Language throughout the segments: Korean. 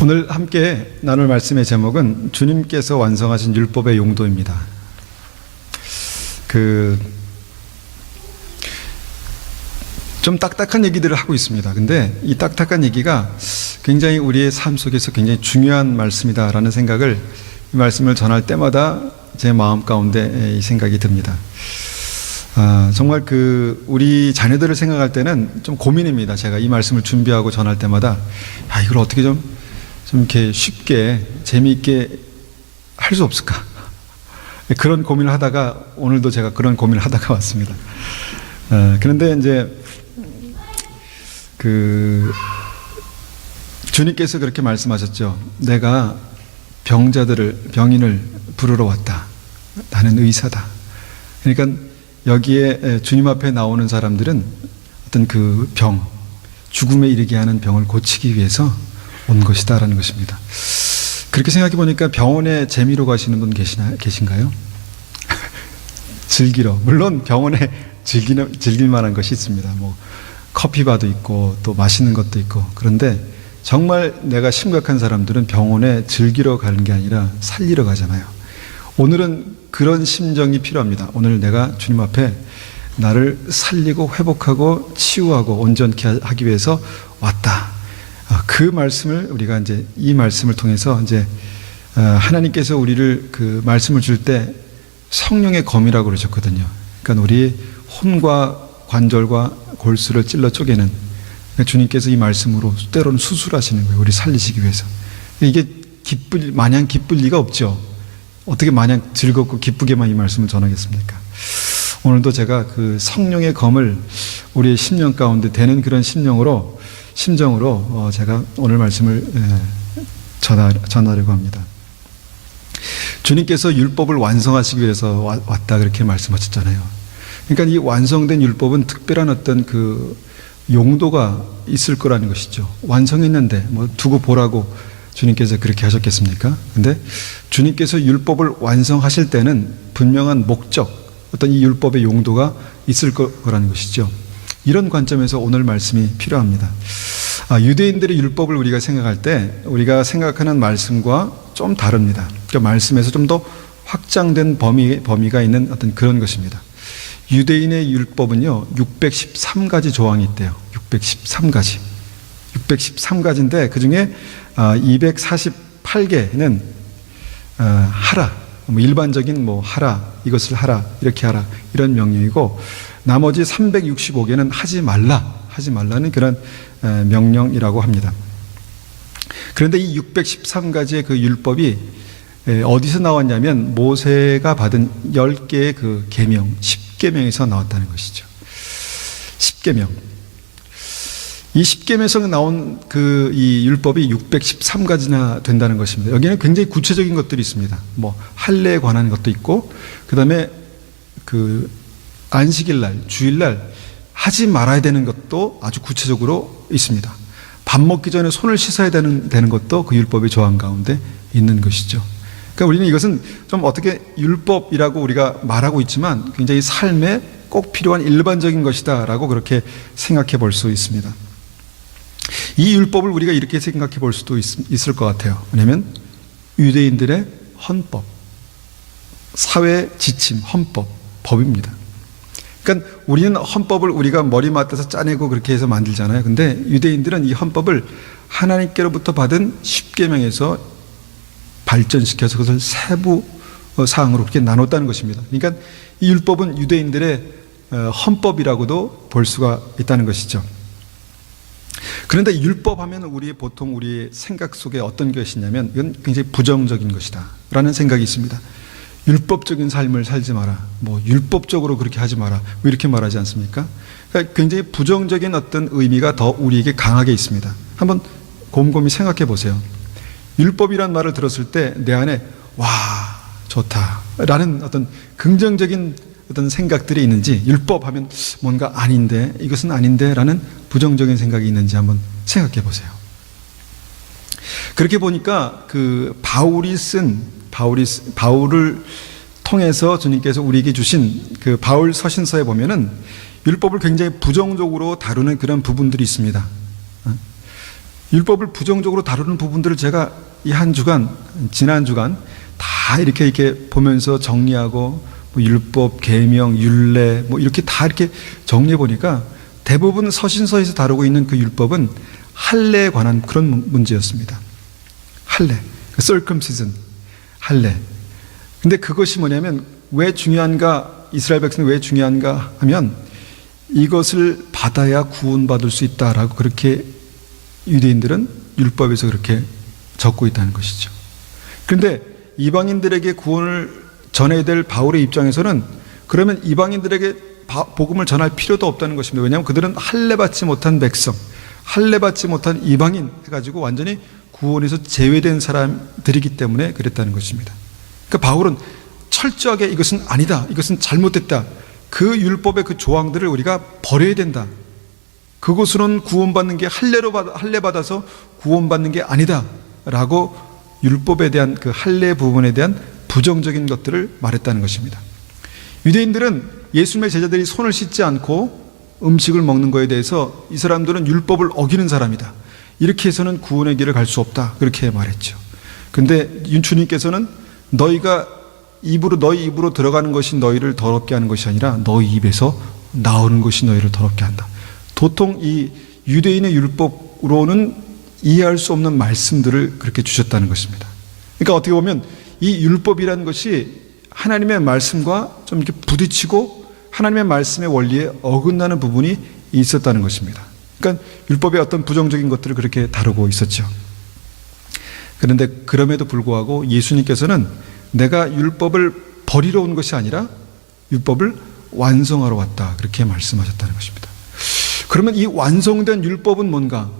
오늘 함께 나눌 말씀의 제목은 주님께서 완성하신 율법의 용도입니다. 좀 딱딱한 얘기들을 하고 있습니다. 근데 이 딱딱한 얘기가 굉장히 우리의 삶 속에서 굉장히 중요한 말씀이다라는 생각을, 이 말씀을 전할 때마다 제 마음 가운데 이 생각이 듭니다. 정말 우리 자녀들을 생각할 때는 좀 고민입니다. 제가 이 말씀을 준비하고 전할 때마다 이걸 어떻게 좀 이렇게 쉽게 재미있게 할 수 없을까, 그런 고민을 하다가 오늘도 제가 그런 고민을 하다가 왔습니다. 그런데 이제 주님께서 그렇게 말씀하셨죠. 내가 병인을 부르러 왔다. 나는 의사다. 그러니까 여기에 주님 앞에 나오는 사람들은 어떤 죽음에 이르게 하는 병을 고치기 위해서 온 것이다라는 것입니다. 그렇게 생각해 보니까 병원에 재미로 가시는 분 계신가요? 즐기러. 물론 병원에 즐길 만한 것이 있습니다. 커피바도 있고 또 맛있는 것도 있고. 그런데 정말 내가 심각한 사람들은 병원에 즐기러 가는 게 아니라 살리러 가잖아요. 오늘은 그런 심정이 필요합니다. 오늘 내가 주님 앞에 나를 살리고 회복하고 치유하고 온전케 하기 위해서 왔다. 그 말씀을 우리가 이제 이 말씀을 통해서 이제 하나님께서 우리를 말씀을 줄 때 성령의 검이라고 그러셨거든요. 그러니까 우리 혼과 관절과 골수를 찔러 쪼개는, 주님께서 이 말씀으로 때로는 수술하시는 거예요. 우리 살리시기 위해서. 이게 마냥 기쁠 리가 없죠. 어떻게 마냥 즐겁고 기쁘게만 이 말씀을 전하겠습니까? 오늘도 제가 성령의 검을 우리의 심령 가운데 되는 그런 심정으로 제가 오늘 말씀을 전하려고 합니다. 주님께서 율법을 완성하시기 위해서 왔다, 그렇게 말씀하셨잖아요. 그러니까 이 완성된 율법은 특별한 어떤 용도가 있을 거라는 것이죠. 완성했는데 두고 보라고 주님께서 그렇게 하셨겠습니까? 근데 주님께서 율법을 완성하실 때는 분명한 목적, 어떤 이 율법의 용도가 있을 거라는 것이죠. 이런 관점에서 오늘 말씀이 필요합니다. 유대인들의 율법을 우리가 생각할 때 우리가 생각하는 말씀과 좀 다릅니다. 그러니까 말씀에서 좀 더 확장된 범위가 있는 어떤 그런 것입니다. 유대인의 율법은요 613가지 조항이 있대요. 613가지인데 그 중에 248개는 하라, 일반적인 하라, 이것을 하라, 이렇게 하라, 이런 명령이고, 나머지 365개는 하지 말라는 그런 명령이라고 합니다. 그런데 이 613가지의 율법이 어디서 나왔냐면 모세가 받은 10개의 계명, 10계명에서 나왔다는 것이죠. 10계명. 이 10계명에서 나온 이 율법이 613가지나 된다는 것입니다. 여기는 굉장히 구체적인 것들이 있습니다. 할례에 관한 것도 있고, 그 다음에 안식일날, 주일날 하지 말아야 되는 것도 아주 구체적으로 있습니다. 밥 먹기 전에 손을 씻어야 되는 것도 그 율법의 조항 가운데 있는 것이죠. 그러니까 우리는 이것은 좀 어떻게 율법이라고 우리가 말하고 있지만 굉장히 삶에 꼭 필요한 일반적인 것이다라고 그렇게 생각해 볼 수 있습니다. 이 율법을 우리가 이렇게 생각해 볼 수도 있을 것 같아요. 왜냐하면 유대인들의 헌법, 사회 지침, 헌법, 법입니다. 그러니까 우리는 헌법을 우리가 머리 맞대서 짜내고 그렇게 해서 만들잖아요. 근데 유대인들은 이 헌법을 하나님께로부터 받은 10계명에서 발전시켜서 그것을 세부 사항으로 그렇게 나눴다는 것입니다. 그러니까 이 율법은 유대인들의 헌법이라고도 볼 수가 있다는 것이죠. 그런데 율법하면 보통 우리의 생각 속에 어떤 것이냐면 이건 굉장히 부정적인 것이다 라는 생각이 있습니다. 율법적인 삶을 살지 마라, 율법적으로 그렇게 하지 마라, 왜 이렇게 말하지 않습니까? 그러니까 굉장히 부정적인 어떤 의미가 더 우리에게 강하게 있습니다. 한번 곰곰이 생각해 보세요. 율법이란 말을 들었을 때 내 안에 와, 좋다 라는 어떤 긍정적인 어떤 생각들이 있는지, 율법하면 뭔가 아닌데, 이것은 아닌데 라는 부정적인 생각이 있는지 한번 생각해 보세요. 그렇게 보니까 바울을 통해서 주님께서 우리에게 주신 바울 서신서에 보면은 율법을 굉장히 부정적으로 다루는 그런 부분들이 있습니다. 율법을 부정적으로 다루는 부분들을 제가 이 한 주간, 지난 주간 다 이렇게 보면서 정리하고 뭐 율법, 계명, 율례 뭐 이렇게 다 이렇게 정리해 보니까 대부분 서신서에서 다루고 있는 그 율법은 할례에 관한 그런 문제였습니다. 할례, circumcision, 할례. 근데 그것이 뭐냐면 왜 중요한가, 이스라엘 백성이 왜 중요한가 하면 이것을 받아야 구원받을 수 있다라고 그렇게 유대인들은 율법에서 그렇게 적고 있다는 것이죠. 그런데 이방인들에게 구원을 전해야 될 바울의 입장에서는 그러면 이방인들에게 복음을 전할 필요도 없다는 것입니다. 왜냐하면 그들은 할례받지 못한 백성, 할례받지 못한 이방인 해가지고 완전히 구원에서 제외된 사람들이기 때문에 그랬다는 것입니다. 그러니까 바울은 철저하게 이것은 아니다, 이것은 잘못됐다, 그 율법의 그 조항들을 우리가 버려야 된다, 그것으로는 구원받는 게 할례 받아서 구원받는 게 아니다 라고 율법에 대한 그 할례 부분에 대한 부정적인 것들을 말했다는 것입니다. 유대인들은 예수님의 제자들이 손을 씻지 않고 음식을 먹는 것에 대해서 이 사람들은 율법을 어기는 사람이다, 이렇게 해서는 구원의 길을 갈 수 없다, 그렇게 말했죠. 근데 주님께서는 너희가 너희 입으로 들어가는 것이 너희를 더럽게 하는 것이 아니라 너희 입에서 나오는 것이 너희를 더럽게 한다. 도통 이 유대인의 율법으로는 이해할 수 없는 말씀들을 그렇게 주셨다는 것입니다. 그러니까 어떻게 보면 이 율법이라는 것이 하나님의 말씀과 좀 이렇게 부딪히고 하나님의 말씀의 원리에 어긋나는 부분이 있었다는 것입니다. 그러니까 율법의 어떤 부정적인 것들을 그렇게 다루고 있었죠. 그런데 그럼에도 불구하고 예수님께서는 내가 율법을 버리러 온 것이 아니라 율법을 완성하러 왔다, 그렇게 말씀하셨다는 것입니다. 그러면 이 완성된 율법은 뭔가?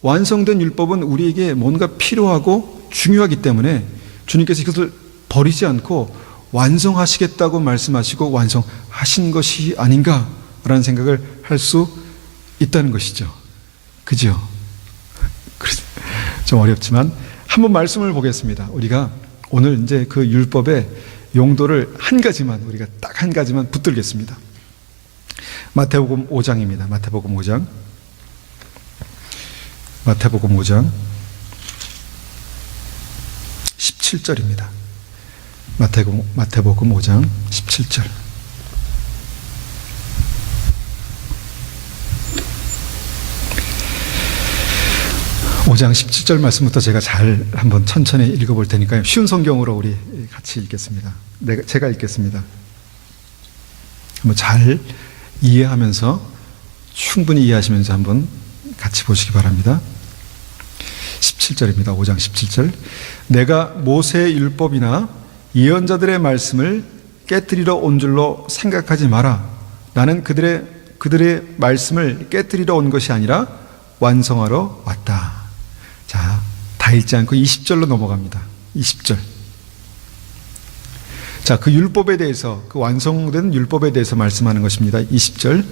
완성된 율법은 우리에게 뭔가 필요하고 중요하기 때문에 주님께서 이것을 버리지 않고 완성하시겠다고 말씀하시고 완성하신 것이 아닌가라는 생각을 할 수 있다는 것이죠. 그죠? 좀 어렵지만 한번 말씀을 보겠습니다. 우리가 오늘 이제 그 율법의 용도를 우리가 딱 한 가지만 붙들겠습니다. 마태복음 5장입니다. 마태복음 5장 17절입니다. 마태복음 5장 17절. (5장 17절) 말씀부터 제가 잘 한번 천천히 읽어볼 테니까요. 쉬운 성경으로 우리 같이 읽겠습니다. 제가 읽겠습니다. 한번 잘 이해하면서, 충분히 이해하시면서 한번 같이 보시기 바랍니다. 17절입니다. 5장 17절. 내가 모세의 율법이나 예언자들의 말씀을 깨뜨리러 온 줄로 생각하지 마라. 나는 그들의 말씀을 깨뜨리러 온 것이 아니라 완성하러 왔다. 자, 다 읽지 않고 20절로 넘어갑니다. 20절. 자, 그 율법에 대해서, 그 완성된 율법에 대해서 말씀하는 것입니다. 20절.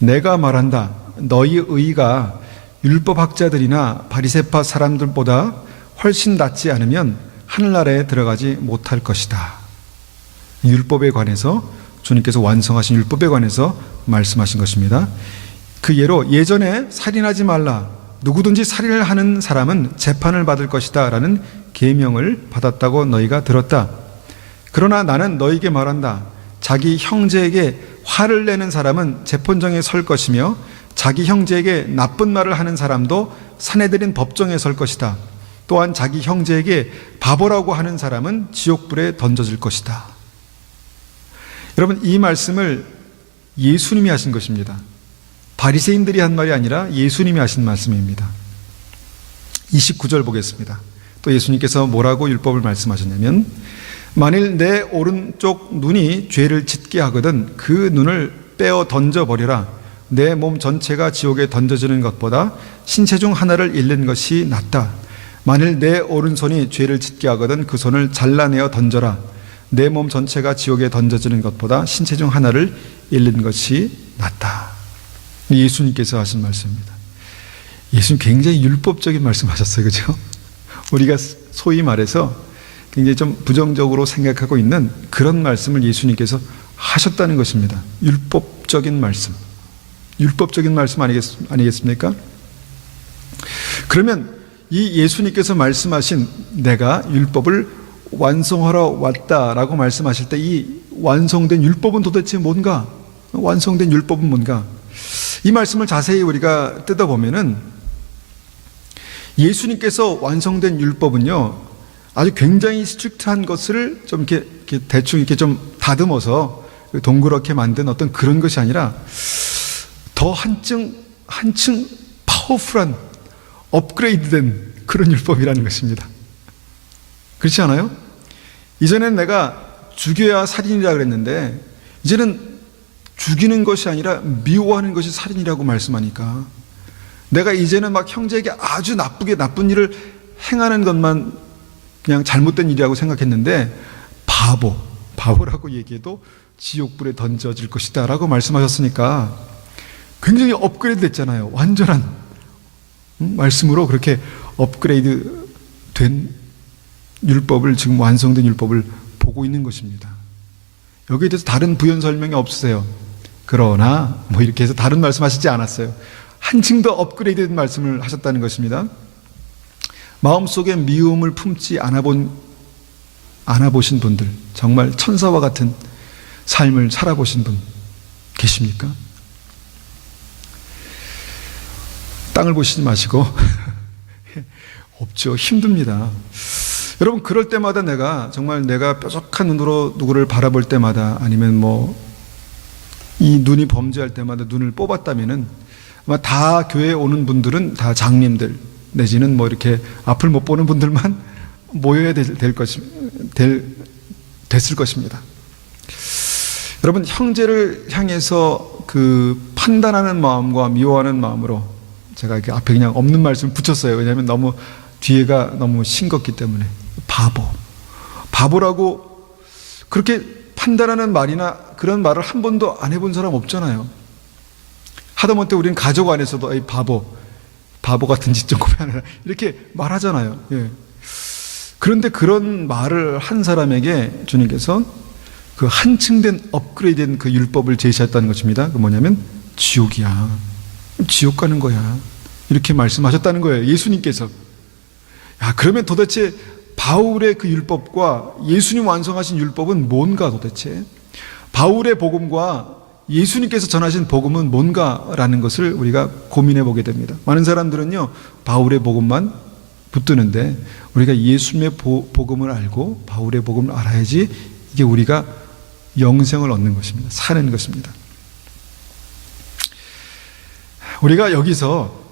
내가 말한다. 너희 의가 율법학자들이나 바리새파 사람들보다 훨씬 낫지 않으면 하늘나라에 들어가지 못할 것이다. 율법에 관해서, 주님께서 완성하신 율법에 관해서 말씀하신 것입니다. 그 예로 예전에 살인하지 말라, 누구든지 살인을 하는 사람은 재판을 받을 것이다 라는 계명을 받았다고 너희가 들었다. 그러나 나는 너희에게 말한다. 자기 형제에게 화를 내는 사람은 재판정에 설 것이며 자기 형제에게 나쁜 말을 하는 사람도 사내들인 법정에 설 것이다. 또한 자기 형제에게 바보라고 하는 사람은 지옥불에 던져질 것이다. 여러분, 이 말씀을 예수님이 하신 것입니다. 바리새인들이 한 말이 아니라 예수님이 하신 말씀입니다. 29절 보겠습니다. 또 예수님께서 뭐라고 율법을 말씀하셨냐면, 만일 내 오른쪽 눈이 죄를 짓게 하거든 그 눈을 빼어 던져버려라. 내 몸 전체가 지옥에 던져지는 것보다 신체 중 하나를 잃는 것이 낫다. 만일 내 오른손이 죄를 짓게 하거든 그 손을 잘라내어 던져라. 내 몸 전체가 지옥에 던져지는 것보다 신체 중 하나를 잃는 것이 낫다. 예수님께서 하신 말씀입니다. 예수님 굉장히 율법적인 말씀하셨어요. 그죠? 우리가 소위 말해서 굉장히 좀 부정적으로 생각하고 있는 그런 말씀을 예수님께서 하셨다는 것입니다. 율법적인 말씀. 율법적인 말씀 아니겠습니까? 그러면 이 예수님께서 말씀하신 내가 율법을 완성하러 왔다라고 말씀하실 때 이 완성된 율법은 도대체 뭔가? 완성된 율법은 뭔가? 이 말씀을 자세히 우리가 뜯어보면은 예수님께서 완성된 율법은요, 아주 굉장히 스트릭트한 것을 좀 이렇게 대충 이렇게 좀 다듬어서 동그랗게 만든 어떤 그런 것이 아니라 더 한층 파워풀한 업그레이드된 그런 율법이라는 것입니다. 그렇지 않아요? 이전엔 내가 죽여야 살인이라 그랬는데 이제는 죽이는 것이 아니라 미워하는 것이 살인이라고 말씀하니까 내가 이제는 막 형제에게 아주 나쁜 일을 행하는 것만 그냥 잘못된 일이라고 생각했는데 바보라고 얘기해도 지옥불에 던져질 것이다 라고 말씀하셨으니까 굉장히 업그레이드 됐잖아요. 완전한 말씀으로 그렇게 업그레이드 된 율법을, 지금 완성된 율법을 보고 있는 것입니다. 여기에 대해서 다른 부연 설명이 없으세요. 그러나 뭐 이렇게 해서 다른 말씀하시지 않았어요. 한층 더 업그레이드된 말씀을 하셨다는 것입니다. 마음속에 미움을 품지 않아보신 분들, 정말 천사와 같은 삶을 살아보신 분 계십니까? 땅을 보시지 마시고 없죠. 힘듭니다. 여러분, 그럴 때마다 내가 뾰족한 눈으로 누구를 바라볼 때마다, 아니면 이 눈이 범죄할 때마다 눈을 뽑았다면은 아마 다 교회에 오는 분들은 다 장님들 내지는 이렇게 앞을 못 보는 분들만 모여야 됐을 것입니다. 여러분, 형제를 향해서 그 판단하는 마음과 미워하는 마음으로 제가 이렇게 앞에 그냥 없는 말씀을 붙였어요. 왜냐하면 너무 뒤에가 너무 싱겁기 때문에. 바보라고 그렇게 판단하는 말이나 그런 말을 한 번도 안 해본 사람 없잖아요. 하다못해 우리는 가족 안에서도 이 바보 같은 짓 좀 그만해라 이렇게 말하잖아요. 예. 그런데 그런 말을 한 사람에게 주님께서 그 한층된 업그레이드된 그 율법을 제시했다는 것입니다. 그 뭐냐면 지옥이야. 지옥 가는 거야. 이렇게 말씀하셨다는 거예요. 예수님께서. 그러면 도대체 바울의 그 율법과 예수님 완성하신 율법은 뭔가 도대체? 바울의 복음과 예수님께서 전하신 복음은 뭔가라는 것을 우리가 고민해 보게 됩니다. 많은 사람들은요, 바울의 복음만 붙드는데 우리가 예수님의 복음을 알고 바울의 복음을 알아야지 이게 우리가 영생을 얻는 것입니다. 사는 것입니다. 우리가 여기서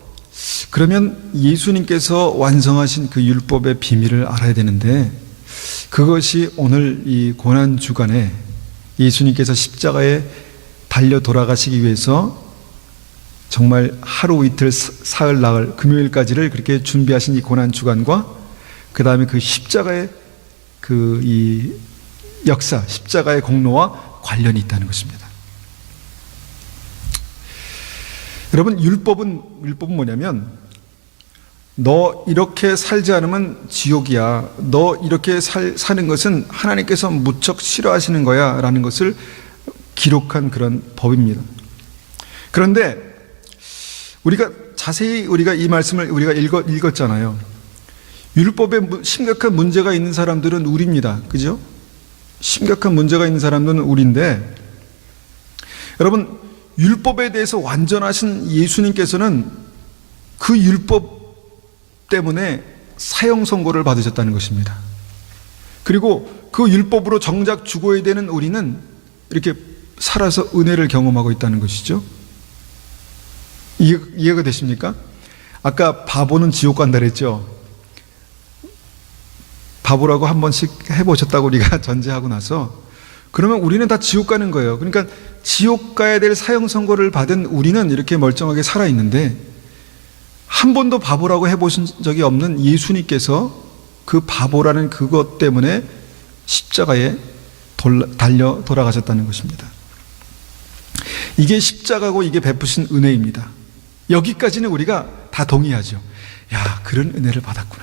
그러면 예수님께서 완성하신 그 율법의 비밀을 알아야 되는데, 그것이 오늘 이 고난주간에 예수님께서 십자가에 달려 돌아가시기 위해서 정말 하루 이틀 사흘 나흘 금요일까지를 그렇게 준비하신 이 고난주간과 그 다음에 그 십자가의 이 역사, 십자가의 공로와 관련이 있다는 것입니다. 여러분, 율법은 뭐냐면 너 이렇게 살지 않으면 지옥이야. 너 이렇게 사는 것은 하나님께서 무척 싫어하시는 거야 라는 것을 기록한 그런 법입니다. 그런데 자세히 이 말씀을 우리가 읽었잖아요. 율법에 심각한 문제가 있는 사람들은 우리입니다. 그죠? 심각한 문제가 있는 사람들은 우리인데, 여러분, 율법에 대해서 완전하신 예수님께서는 그 율법 때문에 사형 선고를 받으셨다는 것입니다. 그리고 그 율법으로 정작 죽어야 되는 우리는 이렇게 살아서 은혜를 경험하고 있다는 것이죠. 이해가 되십니까? 아까 바보는 지옥 간다 그랬죠. 바보라고 한 번씩 해보셨다고 우리가 전제하고 나서 그러면 우리는 다 지옥 가는 거예요. 그러니까 지옥 가야 될 사형 선고를 받은 우리는 이렇게 멀쩡하게 살아있는데, 한 번도 바보라고 해보신 적이 없는 예수님께서 그 바보라는 그것 때문에 십자가에 달려 돌아가셨다는 것입니다. 이게 십자가고 이게 베푸신 은혜입니다. 여기까지는 우리가 다 동의하죠. 그런 은혜를 받았구나.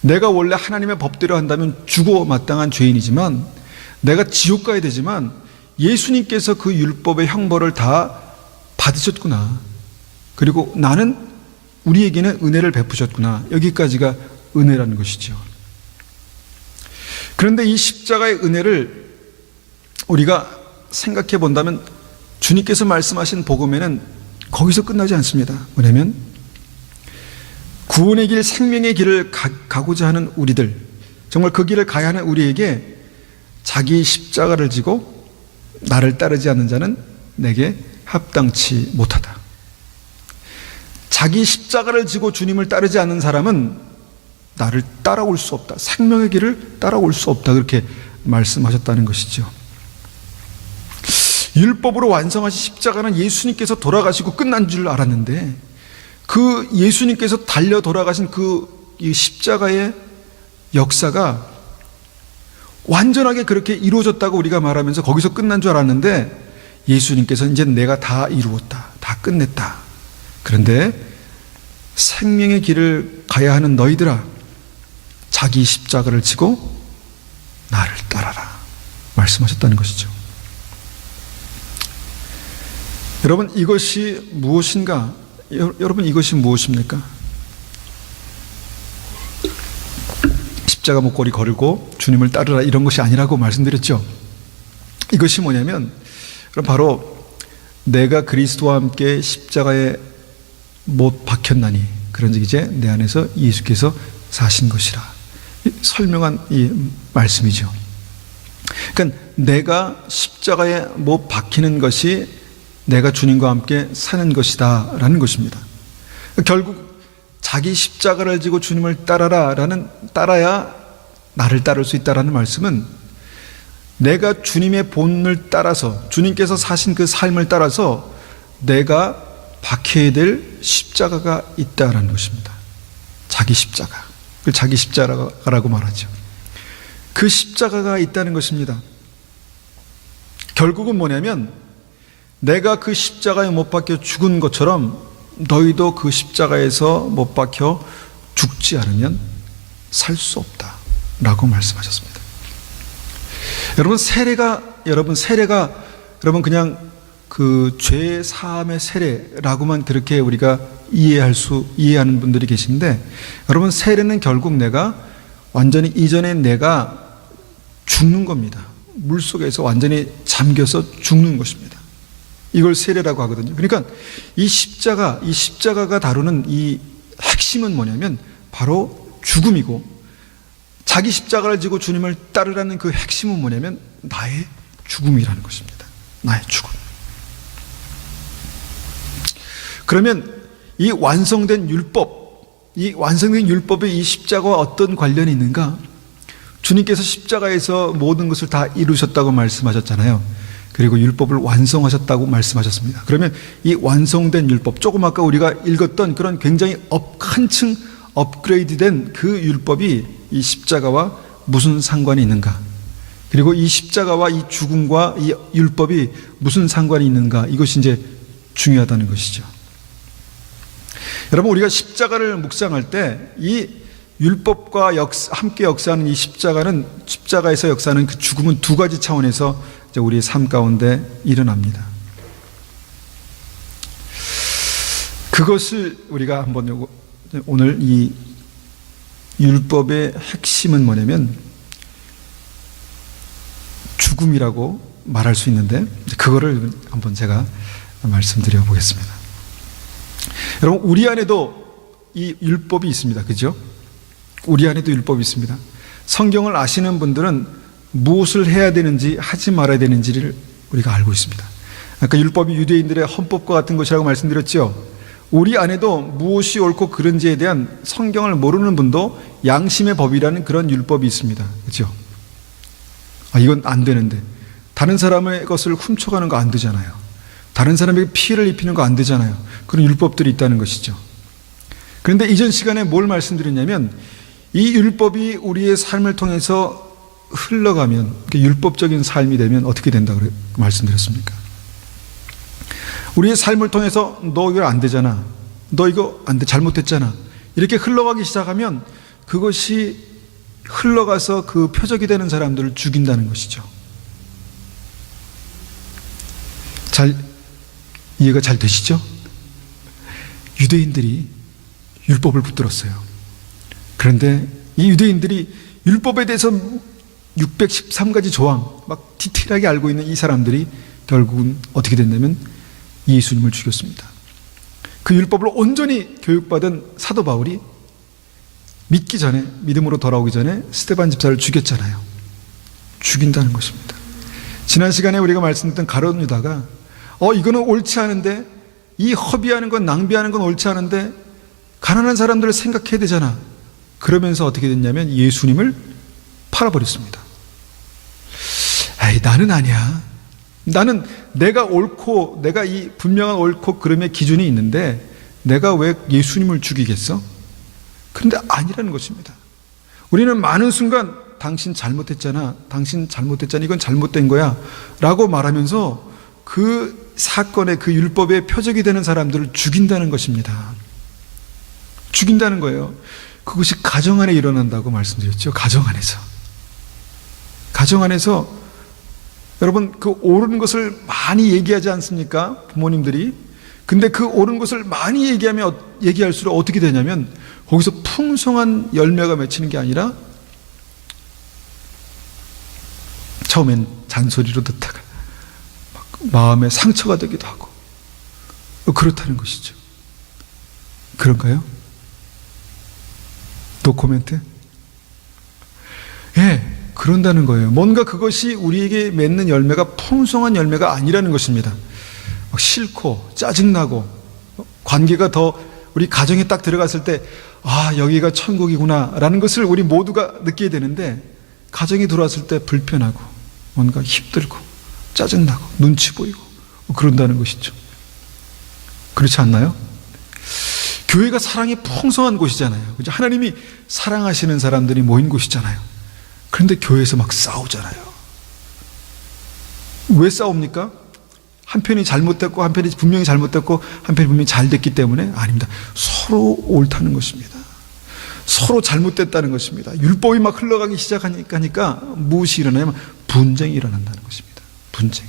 내가 원래 하나님의 법대로 한다면 죽어 마땅한 죄인이지만, 내가 지옥 가야 되지만 예수님께서 그 율법의 형벌을 다 받으셨구나. 그리고 나는 우리에게는 은혜를 베푸셨구나. 여기까지가 은혜라는 것이죠. 그런데 이 십자가의 은혜를 우리가 생각해 본다면 주님께서 말씀하신 복음에는 거기서 끝나지 않습니다. 뭐냐면 구원의 길, 생명의 길을 가고자 하는 우리들, 정말 그 길을 가야 하는 우리에게 자기 십자가를 지고 나를 따르지 않는 자는 내게 합당치 못하다. 자기 십자가를 지고 주님을 따르지 않는 사람은 나를 따라올 수 없다. 생명의 길을 따라올 수 없다. 그렇게 말씀하셨다는 것이죠. 율법으로 완성하신 십자가는 예수님께서 돌아가시고 끝난 줄 알았는데 그 예수님께서 달려 돌아가신 그 십자가의 역사가 완전하게 그렇게 이루어졌다고 우리가 말하면서 거기서 끝난 줄 알았는데 예수님께서 이제 내가 다 이루었다. 다 끝냈다. 그런데 생명의 길을 가야 하는 너희들아, 자기 십자가를 지고 나를 따라라. 말씀하셨다는 것이죠. 여러분, 이것이 무엇인가? 여러분, 이것이 무엇입니까? 십자가 목걸이 걸고 주님을 따르라 이런 것이 아니라고 말씀드렸죠. 이것이 뭐냐면 바로 내가 그리스도와 함께 십자가에 못 박혔나니 그런즉 이제 내 안에서 예수께서 사신 것이라. 설명한 이 말씀이죠. 그러니까 내가 십자가에 못 박히는 것이 내가 주님과 함께 사는 것이다 라는 것입니다. 결국 자기 십자가를 지고 주님을 따라야 나를 따를 수 있다라는 말씀은 내가 주님의 본을 따라서 주님께서 사신 그 삶을 따라서 내가 박혀야 될 십자가가 있다라는 것입니다. 자기 십자가. 그 자기 십자가라고 말하죠. 그 십자가가 있다는 것입니다. 결국은 뭐냐면 내가 그 십자가에 못 박혀 죽은 것처럼 너희도 그 십자가에서 못 박혀 죽지 않으면 살 수 없다 라고 말씀하셨습니다. 세례가 그냥 그 죄 사함의 세례라고만 그렇게 우리가 이해하는 분들이 계신데, 여러분, 세례는 결국 내가 완전히 이전에 내가 죽는 겁니다. 물 속에서 완전히 잠겨서 죽는 것입니다. 이걸 세례라고 하거든요. 그러니까 이 십자가가 다루는 이 핵심은 뭐냐면 바로 죽음이고, 자기 십자가를 지고 주님을 따르라는 그 핵심은 뭐냐면 나의 죽음이라는 것입니다. 나의 죽음. 그러면 이 완성된 율법에 이 십자가와 어떤 관련이 있는가? 주님께서 십자가에서 모든 것을 다 이루셨다고 말씀하셨잖아요. 그리고 율법을 완성하셨다고 말씀하셨습니다. 그러면 이 완성된 율법, 조금 아까 우리가 읽었던 그런 굉장히 한층 업그레이드된 그 율법이 이 십자가와 무슨 상관이 있는가? 그리고 이 십자가와 이 죽음과 이 율법이 무슨 상관이 있는가? 이것이 이제 중요하다는 것이죠. 여러분, 우리가 십자가를 묵상할 때 이 율법과 함께 역사하는 이 십자가에서 역사하는 그 죽음은 두 가지 차원에서 우리의 삶 가운데 일어납니다. 그것을 우리가 한번 오늘 이 율법의 핵심은 뭐냐면 죽음이라고 말할 수 있는데, 그거를 한번 제가 말씀드려 보겠습니다. 여러분, 우리 안에도 이 율법이 있습니다. 그죠? 우리 안에도 율법이 있습니다. 성경을 아시는 분들은 무엇을 해야 되는지 하지 말아야 되는지를 우리가 알고 있습니다. 아까 율법이 유대인들의 헌법과 같은 것이라고 말씀드렸죠. 우리 안에도 무엇이 옳고 그른지에 대한 성경을 모르는 분도 양심의 법이라는 그런 율법이 있습니다. 그렇죠? 이건 안 되는데, 다른 사람의 것을 훔쳐가는 거 안 되잖아요. 다른 사람에게 피해를 입히는 거 안 되잖아요. 그런 율법들이 있다는 것이죠. 그런데 이전 시간에 뭘 말씀드렸냐면, 이 율법이 우리의 삶을 통해서 흘러가면, 율법적인 삶이 되면 어떻게 된다고 말씀드렸습니까? 우리의 삶을 통해서 너 이거 안 되잖아, 너 이거 안 돼, 잘못됐잖아, 이렇게 흘러가기 시작하면 그것이 흘러가서 그 표적이 되는 사람들을 죽인다는 것이죠. 이해가 잘 되시죠? 유대인들이 율법을 붙들었어요. 그런데 이 유대인들이 율법에 대해서 613가지 조항 막 디테일하게 알고 있는 이 사람들이 결국은 어떻게 됐냐면 예수님을 죽였습니다. 그 율법을 온전히 교육받은 사도 바울이 믿기 전에, 믿음으로 돌아오기 전에 스데반 집사를 죽였잖아요. 죽인다는 것입니다. 지난 시간에 우리가 말씀드렸던 가룟 유다가 이거는 옳지 않은데, 이 허비하는 건, 낭비하는 건 옳지 않은데 가난한 사람들을 생각해야 되잖아. 그러면서 어떻게 됐냐면 예수님을 팔아버렸습니다. 에이, 나는 아니야. 나는 내가 옳고, 내가 이 분명한 옳고 그름의 기준이 있는데 내가 왜 예수님을 죽이겠어? 그런데 아니라는 것입니다. 우리는 많은 순간 당신 잘못했잖아, 당신 잘못했잖아, 이건 잘못된 거야 라고 말하면서 그 사건의 그 율법의 표적이 되는 사람들을 죽인다는 것입니다. 죽인다는 거예요. 그것이 가정 안에 일어난다고 말씀드렸죠. 가정 안에서 여러분, 그 옳은 것을 많이 얘기하지 않습니까? 부모님들이. 근데 그 옳은 것을 많이 얘기할수록 어떻게 되냐면 거기서 풍성한 열매가 맺히는 게 아니라 처음엔 잔소리로 듣다가 막 마음에 상처가 되기도 하고 그렇다는 것이죠. 그런가요? 노 코멘트? 예, 그런다는 거예요. 뭔가 그것이 우리에게 맺는 열매가 풍성한 열매가 아니라는 것입니다. 막 싫고 짜증나고 관계가 더 우리 가정에 딱 들어갔을 때 여기가 천국이구나 라는 것을 우리 모두가 느끼게 되는데, 가정에 들어왔을 때 불편하고 뭔가 힘들고 짜증나고 눈치 보이고 그런다는 것이죠. 그렇지 않나요? 교회가 사랑이 풍성한 곳이잖아요. 하나님이 사랑하시는 사람들이 모인 곳이잖아요. 그런데 교회에서 막 싸우잖아요. 왜 싸웁니까? 한편이 잘못됐고 한편이 분명히 잘못됐고 한편이 분명히 잘됐기 때문에? 아닙니다. 서로 옳다는 것입니다. 서로 잘못됐다는 것입니다. 율법이 막 흘러가기 시작하니까 무엇이 일어나냐면 분쟁이 일어난다는 것입니다. 분쟁.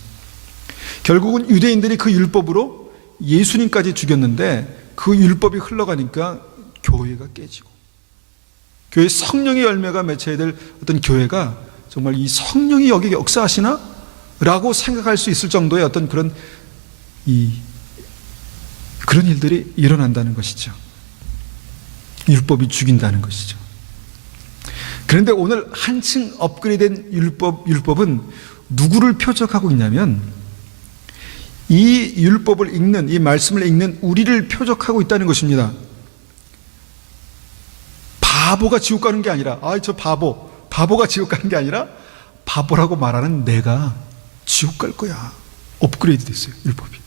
결국은 유대인들이 그 율법으로 예수님까지 죽였는데 그 율법이 흘러가니까 교회가 깨지고, 교회 성령의 열매가 맺혀야 될 어떤 교회가 정말 이 성령이 여기 역사하시나? 라고 생각할 수 있을 정도의 어떤 그런 일들이 일어난다는 것이죠. 율법이 죽인다는 것이죠. 그런데 오늘 한층 업그레이드된 율법은 누구를 표적하고 있냐면 이 율법을 읽는, 이 말씀을 읽는 우리를 표적하고 있다는 것입니다. 바보가 지옥 가는 게 아니라, 저 바보가 지옥 가는 게 아니라 바보라고 말하는 내가 지옥 갈 거야. 업그레이드 됐어요, 율법이.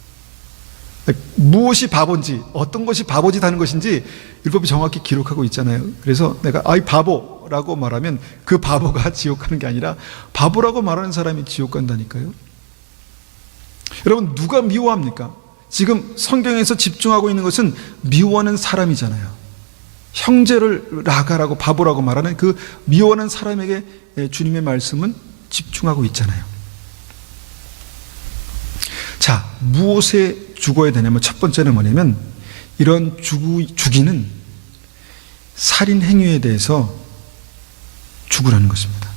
무엇이 바본지, 어떤 것이 바보짓 하는 것인지 율법이 정확히 기록하고 있잖아요. 그래서 내가 바보라고 말하면 그 바보가 지옥 가는 게 아니라 바보라고 말하는 사람이 지옥 간다니까요. 여러분, 누가 미워합니까? 지금 성경에서 집중하고 있는 것은 미워하는 사람이잖아요. 형제를 라가라고 바보라고 말하는 그 미워하는 사람에게 주님의 말씀은 집중하고 있잖아요. 자, 무엇에 죽어야 되냐면 첫 번째는 뭐냐면 이런 죽이는 살인 행위에 대해서 죽으라는 것입니다.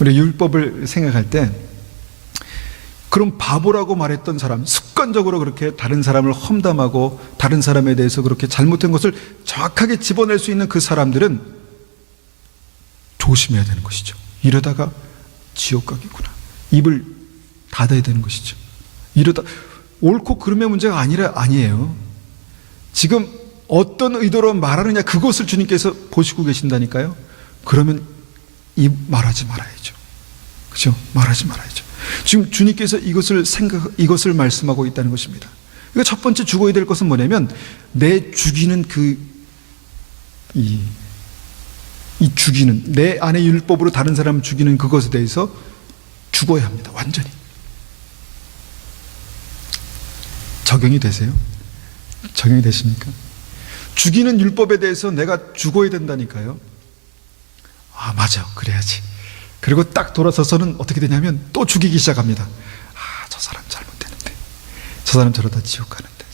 우리 율법을 생각할 때 그럼 바보라고 말했던 사람, 습관적으로 그렇게 다른 사람을 험담하고 다른 사람에 대해서 그렇게 잘못된 것을 정확하게 집어낼 수 있는 그 사람들은 조심해야 되는 것이죠. 이러다가 지옥 가겠구나. 입을 닫아야 되는 것이죠. 이러다 옳고 그름의 문제가 아니에요. 지금 어떤 의도로 말하느냐, 그것을 주님께서 보시고 계신다니까요. 그러면 입 말하지 말아야죠. 그죠? 말하지 말아야죠. 지금 주님께서 이것을 말씀하고 있다는 것입니다. 그러니까 첫 번째 죽어야 될 것은 뭐냐면 내 죽이는 이 죽이는, 내 안의 율법으로 다른 사람을 죽이는 그것에 대해서 죽어야 합니다. 완전히. 적용이 되세요? 적용이 되십니까? 죽이는 율법에 대해서 내가 죽어야 된다니까요. 맞아, 그래야지. 그리고 딱 돌아서서는 어떻게 되냐면 또 죽이기 시작합니다. 저 사람 잘못되는데, 저 사람 저러다 지옥 가는데,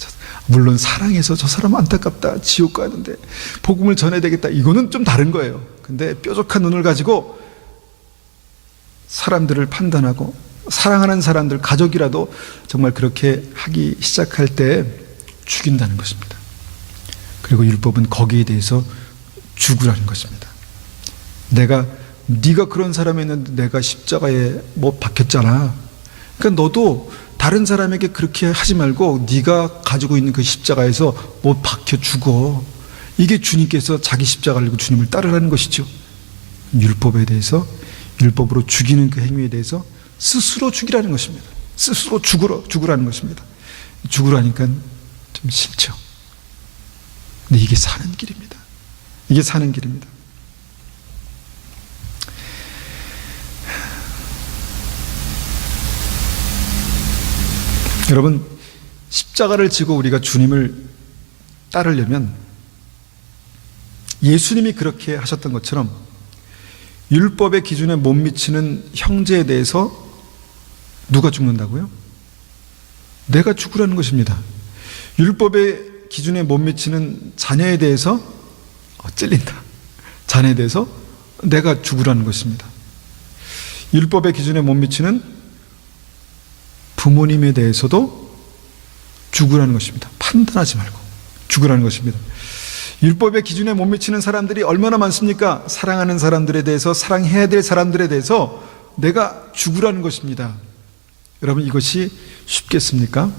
물론 사랑해서 저 사람 안타깝다, 지옥 가는데 복음을 전해야 되겠다, 이거는 좀 다른 거예요. 근데 뾰족한 눈을 가지고 사람들을 판단하고 사랑하는 사람들, 가족이라도 정말 그렇게 하기 시작할 때 죽인다는 것입니다. 그리고 율법은 거기에 대해서 죽으라는 것입니다. 네가 그런 사람이었는데 내가 십자가에 못 박혔잖아. 그러니까 너도 다른 사람에게 그렇게 하지 말고 네가 가지고 있는 그 십자가에서 못 박혀 죽어. 이게 주님께서 자기 십자가를 들고 주님을 따르라는 것이죠. 율법에 대해서, 율법으로 죽이는 그 행위에 대해서 스스로 죽이라는 것입니다. 스스로 죽으라는 것입니다. 죽으라니까 좀 싫죠. 근데 이게 사는 길입니다. 이게 사는 길입니다. 여러분, 십자가를 지고 우리가 주님을 따르려면 예수님이 그렇게 하셨던 것처럼 율법의 기준에 못 미치는 형제에 대해서 누가 죽는다고요? 내가 죽으라는 것입니다. 율법의 기준에 못 미치는 자녀에 대해서 찔린다. 자녀에 대해서 내가 죽으라는 것입니다. 율법의 기준에 못 미치는 부모님에 대해서도 죽으라는 것입니다. 판단하지 말고 죽으라는 것입니다. 율법의 기준에 못 미치는 사람들이 얼마나 많습니까? 사랑하는 사람들에 대해서, 사랑해야 될 사람들에 대해서 내가 죽으라는 것입니다. 여러분, 이것이 쉽겠습니까?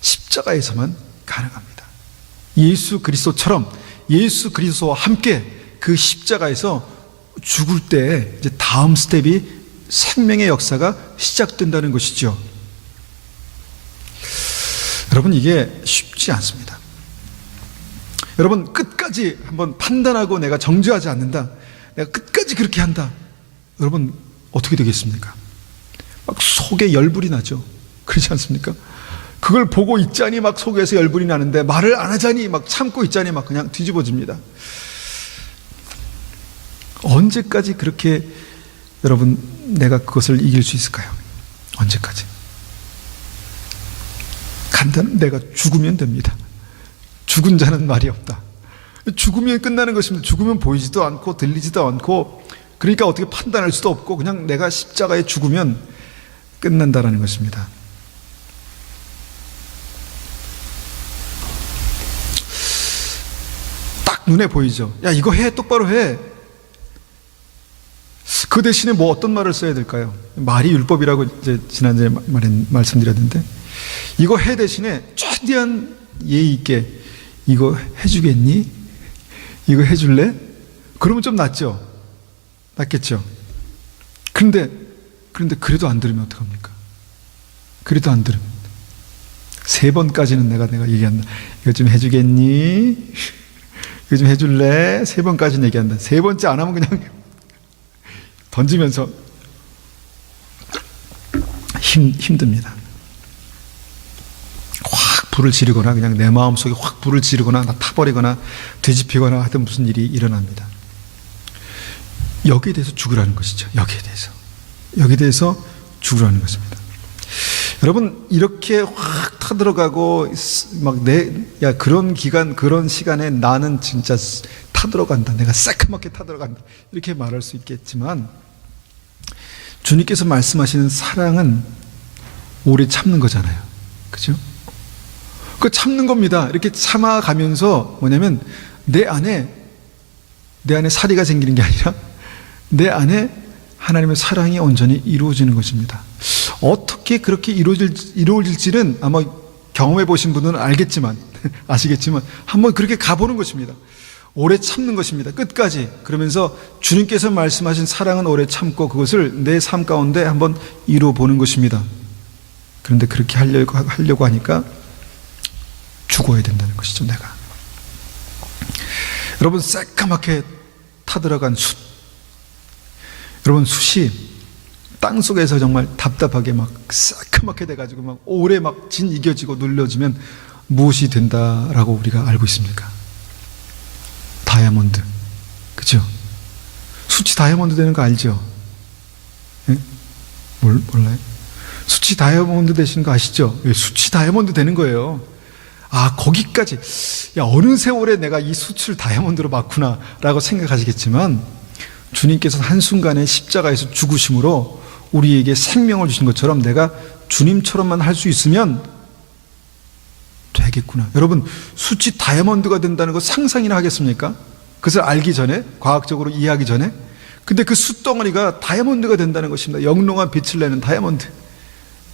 십자가에서만 가능합니다. 예수 그리스도처럼, 예수 그리스도와 함께 그 십자가에서 죽을 때 이제 다음 스텝이 생명의 역사가 시작된다는 것이죠. 여러분, 이게 쉽지 않습니다. 여러분, 끝까지 한번 판단하고 내가 정죄하지 않는다, 내가 끝까지 그렇게 한다, 여러분 어떻게 되겠습니까? 막 속에 열불이 나죠. 그렇지 않습니까? 그걸 보고 있자니 막 속에서 열불이 나는데 말을 안 하자니 막 참고 있자니 막 그냥 뒤집어집니다. 언제까지 그렇게 여러분 내가 그것을 이길 수 있을까요? 언제까지? 간단한, 내가 죽으면 됩니다. 죽은 자는 말이 없다. 죽으면 끝나는 것입니다. 죽으면 보이지도 않고 들리지도 않고, 그러니까 어떻게 판단할 수도 없고 그냥 내가 십자가에 죽으면 끝난다라는 것입니다. 딱 눈에 보이죠. 야, 이거 해, 똑바로 해. 그 대신에 뭐 어떤 말을 써야 될까요? 말이 율법이라고 이제 지난주에 말씀드렸는데, 이거 해 대신에 최대한 예의 있게 이거 해주겠니? 이거 해줄래? 그러면 좀 낫죠? 낫겠죠? 그런데 그래도 안 들으면 어떡합니까? 그래도 안 들으면 3번까지는 내가 얘기한다. 이거 좀 해주겠니? 이거 좀 해줄래? 3번까지는 얘기한다. 3번째 안 하면 그냥 던지면서 힘듭니다. 확 불을 지르거나 그냥 내 마음속에 확 불을 지르거나 나 타버리거나 뒤집히거나 하여튼 무슨 일이 일어납니다. 여기에 대해서 죽으라는 것이죠. 여기에 대해서 죽으라는 것입니다. 여러분, 이렇게 확 타들어가고 야, 그런 기간, 그런 시간에 나는 진짜 타들어간다, 내가 새까맣게 타들어간다, 이렇게 말할 수 있겠지만, 주님께서 말씀하시는 사랑은 오래 참는 거잖아요. 그죠? 그 참는 겁니다. 이렇게 참아가면서 뭐냐면 내 안에 사리가 생기는 게 아니라 내 안에 하나님의 사랑이 온전히 이루어지는 것입니다. 어떻게 그렇게 이루어질지는 아마 경험해 보신 분은 아시겠지만 한번 그렇게 가보는 것입니다. 오래 참는 것입니다. 끝까지. 그러면서 주님께서 말씀하신 사랑은 오래 참고 그것을 내 삶 가운데 한번 이루어 보는 것입니다. 그런데 그렇게 하려고 하니까 죽어야 된다는 것이죠, 내가. 여러분, 새까맣게 타들어간 숯. 여러분, 숯이 땅속에서 정말 답답하게 막 새까맣게 돼가지고 막 오래 막 이겨지고 눌려지면 무엇이 된다라고 우리가 알고 있습니까? 다이아몬드. 그죠? 숯이 다이아몬드 되는 거 알죠? 네? 몰라요? 수치 다이아몬드 되신 거 아시죠? 수치 다이아몬드 되는 거예요. 아, 거기까지. 야, 어느 세월에 내가 이 수치를 다이아몬드로 봤구나 라고 생각하시겠지만, 주님께서 한순간에 십자가에서 죽으심으로 우리에게 생명을 주신 것처럼 내가 주님처럼만 할 수 있으면 되겠구나. 여러분, 수치 다이아몬드가 된다는 거 상상이나 하겠습니까? 그것을 알기 전에, 과학적으로 이해하기 전에. 근데 그 숯덩어리가 다이아몬드가 된다는 것입니다. 영롱한 빛을 내는 다이아몬드.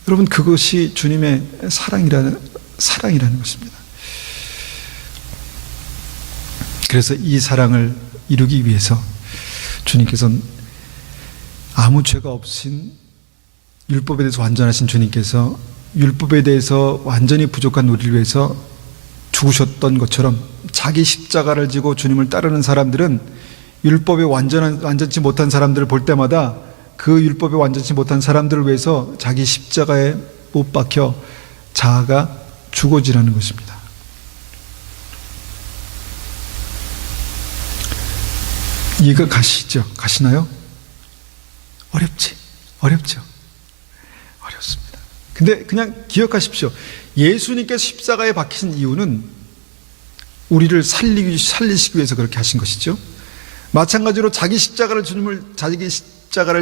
여러분, 그것이 주님의 사랑이라는 것입니다. 그래서 이 사랑을 이루기 위해서 주님께서는 아무 죄가 없으신, 율법에 대해서 완전하신 주님께서 율법에 대해서 완전히 부족한 우리를 위해서 죽으셨던 것처럼, 자기 십자가를 지고 주님을 따르는 사람들은 율법에 완전치 못한 사람들을 볼 때마다 그 율법에 완전치 못한 사람들을 위해서 자기 십자가에 못 박혀 자아가 죽어지라는 것입니다. 이해가 가시나요? 어렵죠. 어렵습니다. 근데 그냥 기억하십시오. 예수님께서 십자가에 박히신 이유는 우리를 살리시기 위해서 그렇게 하신 것이죠. 마찬가지로 자기 십자가를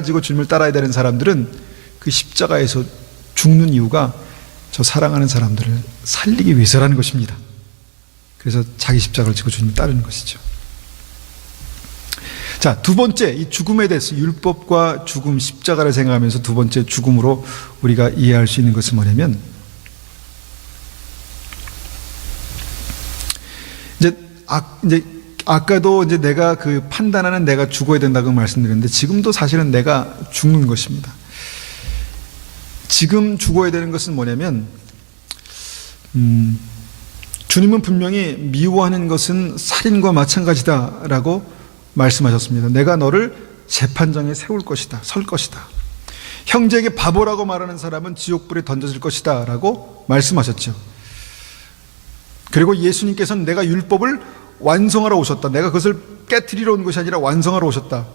지고 주님을 따라야 되는 사람들은 그 십자가에서 죽는 이유가 저 사랑하는 사람들을 살리기 위해서라는 것입니다. 그래서 자기 십자가를 지고 주님을 따르는 것이죠. 자, 두 번째, 이 죽음에 대해서, 율법과 죽음, 십자가를 생각하면서 두 번째 죽음으로 우리가 이해할 수 있는 것은 뭐냐면, 이제 아까도 이제 내가 그 판단하는 내가 죽어야 된다고 말씀드렸는데, 지금도 사실은 내가 죽는 것입니다. 지금 죽어야 되는 것은 뭐냐면, 주님은 분명히 미워하는 것은 살인과 마찬가지다라고 말씀하셨습니다. 내가 너를 재판장에 세울 것이다, 설 것이다. 형제에게 바보라고 말하는 사람은 지옥불에 던져질 것이다 라고 말씀하셨죠. 그리고 예수님께서는 내가 율법을 완성하러 오셨다, 내가 그것을 깨트리러 온 것이 아니라 완성하러 오셨다,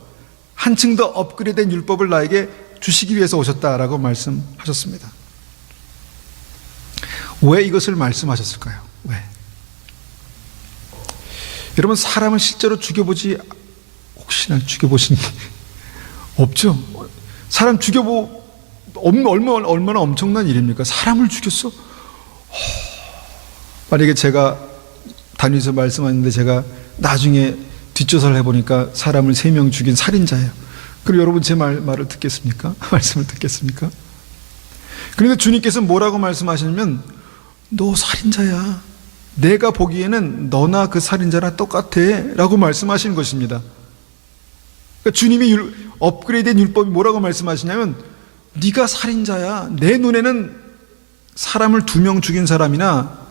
한층 더 업그레이드된 율법을 나에게 주시기 위해서 오셨다라고 말씀하셨습니다. 왜 이것을 말씀하셨을까요? 왜? 여러분, 사람을 실제로 혹시나 죽여보신 게 없죠? 사람 얼마나 엄청난 일입니까? 사람을 죽였어? 만약에 제가 단위에서 말씀하는데 제가 나중에 뒷조사를 해보니까 사람을 3명 죽인 살인자예요. 그럼 여러분 제 말을 듣겠습니까? 말씀을 듣겠습니까? 그런데 주님께서 뭐라고 말씀하시냐면, 너 살인자야. 내가 보기에는 너나 그 살인자나 똑같아 라고 말씀하시는 것입니다. 그러니까 주님이 업그레이드된 율법이 뭐라고 말씀하시냐면, 네가 살인자야. 내 눈에는 사람을 2명 죽인 사람이나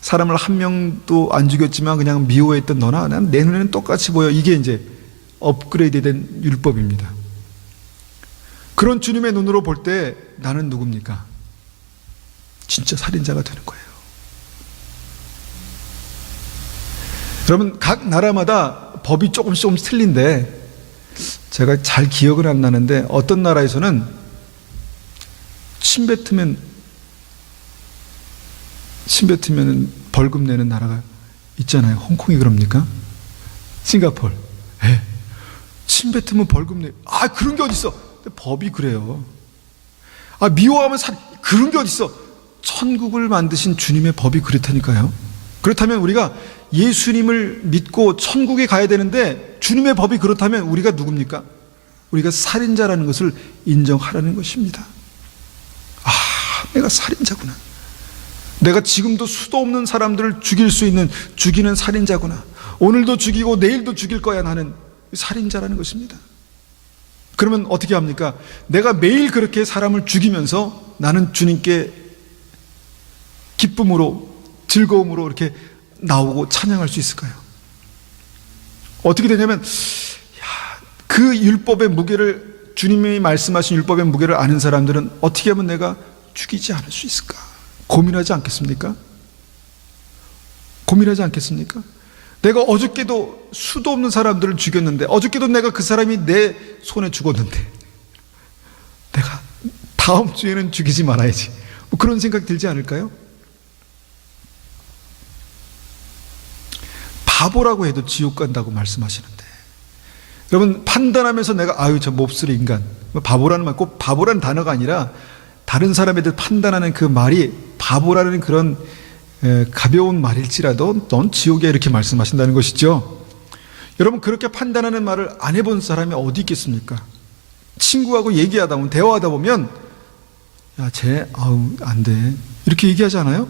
사람을 1명도 안 죽였지만 그냥 미워했던 너나 내 눈에는 똑같이 보여. 이게 이제 업그레이드된 율법입니다. 그런 주님의 눈으로 볼 때 나는 누굽니까? 진짜 살인자가 되는 거예요. 여러분, 각 나라마다 법이 조금씩 틀린데, 제가 잘 기억은 안 나는데 어떤 나라에서는 침 뱉으면 벌금 내는 나라가 있잖아요. 홍콩이 그럽니까? 싱가포르. 네. 침 뱉으면 벌금 내. 아, 그런 게 어딨어? 법이 그래요. 아, 미워하면 그런 게 어딨어? 천국을 만드신 주님의 법이 그렇다니까요. 그렇다면 우리가 예수님을 믿고 천국에 가야 되는데 주님의 법이 그렇다면 우리가 누굽니까? 우리가 살인자라는 것을 인정하라는 것입니다. 아, 내가 살인자구나. 내가 지금도 수도 없는 사람들을 죽이는 살인자구나. 오늘도 죽이고 내일도 죽일 거야. 나는 살인자라는 것입니다. 그러면 어떻게 합니까? 내가 매일 그렇게 사람을 죽이면서 나는 주님께 기쁨으로, 즐거움으로 이렇게 나오고 찬양할 수 있을까요? 어떻게 되냐면, 그 율법의 무게를, 주님이 말씀하신 율법의 무게를 아는 사람들은 어떻게 하면 내가 죽이지 않을 수 있을까? 고민하지 않겠습니까? 고민하지 않겠습니까? 내가 어저께도 수도 없는 사람들을 죽였는데, 어저께도 내가 그 사람이 내 손에 죽었는데, 내가 다 다음 주에는 죽이지 말아야지. 뭐 그런 생각 들지 않을까요? 바보라고 해도 지옥 간다고 말씀하시는데, 여러분 판단하면서 내가 아유 저 몹쓸 인간, 바보라는 말, 꼭 바보라는 단어가 아니라 다른 사람에 대해 판단하는 그 말이 바보라는 그런 가벼운 말일지라도 넌 지옥에 이렇게 말씀하신다는 것이죠. 여러분 그렇게 판단하는 말을 안 해본 사람이 어디 있겠습니까? 친구하고 얘기하다 보면, 대화하다 보면 야 쟤 아우 안 돼 이렇게 얘기하지 않아요?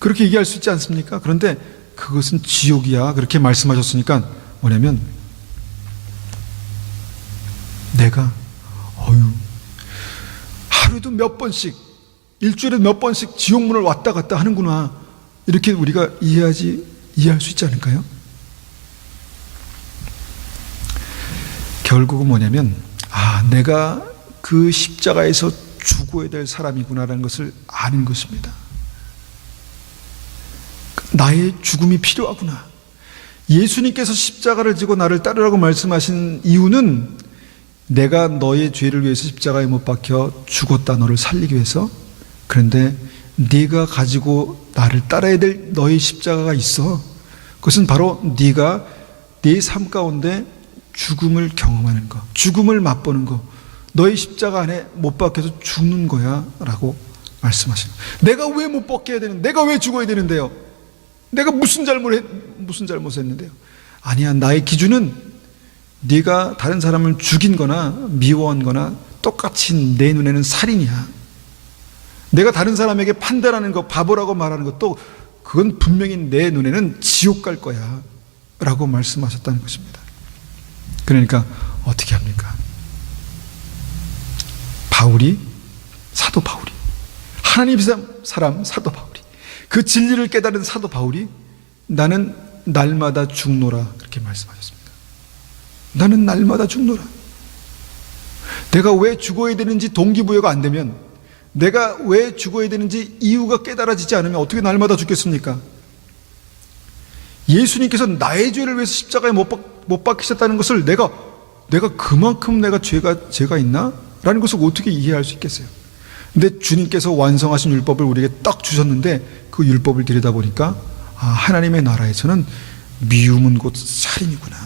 그렇게 얘기할 수 있지 않습니까? 그런데 그것은 지옥이야 그렇게 말씀하셨으니까 뭐냐면, 내가 하루에도 몇 번씩, 일주일에 몇 번씩 지옥문을 왔다 갔다 하는구나, 이렇게 우리가 이해할 수 있지 않을까요? 결국은 뭐냐면, 내가 그 십자가에서 죽어야 될 사람이구나라는 것을 아는 것입니다. 나의 죽음이 필요하구나. 예수님께서 십자가를 지고 나를 따르라고 말씀하신 이유는 내가 너의 죄를 위해서 십자가에 못 박혀 죽었다, 너를 살리기 위해서. 그런데 네가 가지고 나를 따라야 될 너의 십자가가 있어. 그것은 바로 네가 네 삶 가운데 죽음을 경험하는 것, 죽음을 맛보는 것, 너의 십자가 안에 못 박혀서 죽는 거야 라고 말씀하시는 거예요. 내가 왜 못 박혀야 되는, 내가 왜 죽어야 되는데요? 내가 무슨 잘못을 했는데요? 아니야, 나의 기준은 네가 다른 사람을 죽인 거나 미워한 거나 똑같이 내 눈에는 살인이야. 내가 다른 사람에게 판단하는 것, 바보라고 말하는 것도 그건 분명히 내 눈에는 지옥 갈 거야 라고 말씀하셨다는 것입니다. 그러니까 어떻게 합니까? 사도 바울이, 하나님의 사람 사도 바울이, 그 진리를 깨달은 사도 바울이 나는 날마다 죽노라 그렇게 말씀하셨습니다. 나는 날마다 죽노라. 내가 왜 죽어야 되는지 동기부여가 안 되면, 내가 왜 죽어야 되는지 이유가 깨달아지지 않으면 어떻게 날마다 죽겠습니까? 예수님께서 나의 죄를 위해서 십자가에 못 박히셨다는 것을 내가 그만큼 내가 죄가 있나? 라는 것을 어떻게 이해할 수 있겠어요? 근데 주님께서 완성하신 율법을 우리에게 딱 주셨는데 그 율법을 들여다보니까 하나님의 나라에서는 미움은 곧 살인이구나.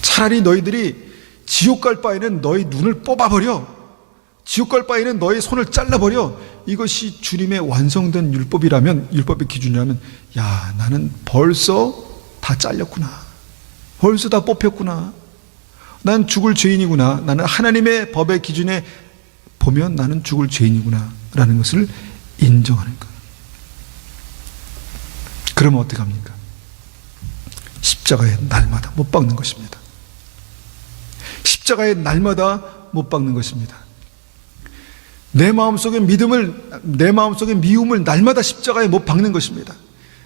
차라리 너희들이 지옥 갈 바에는 너희 눈을 뽑아버려, 지옥 갈 바에는 너희 손을 잘라버려. 이것이 주님의 완성된 율법이라면, 율법의 기준이라면, 야, 나는 벌써 다 잘렸구나, 벌써 다 뽑혔구나, 난 죽을 죄인이구나, 나는 하나님의 법의 기준에 보면 나는 죽을 죄인이구나 라는 것을 인정하는 것. 그러면 어떡합니까? 십자가에 날마다 못 박는 것입니다. 십자가에 날마다 못 박는 것입니다. 내 마음속의 미움을 날마다 십자가에 못 박는 것입니다.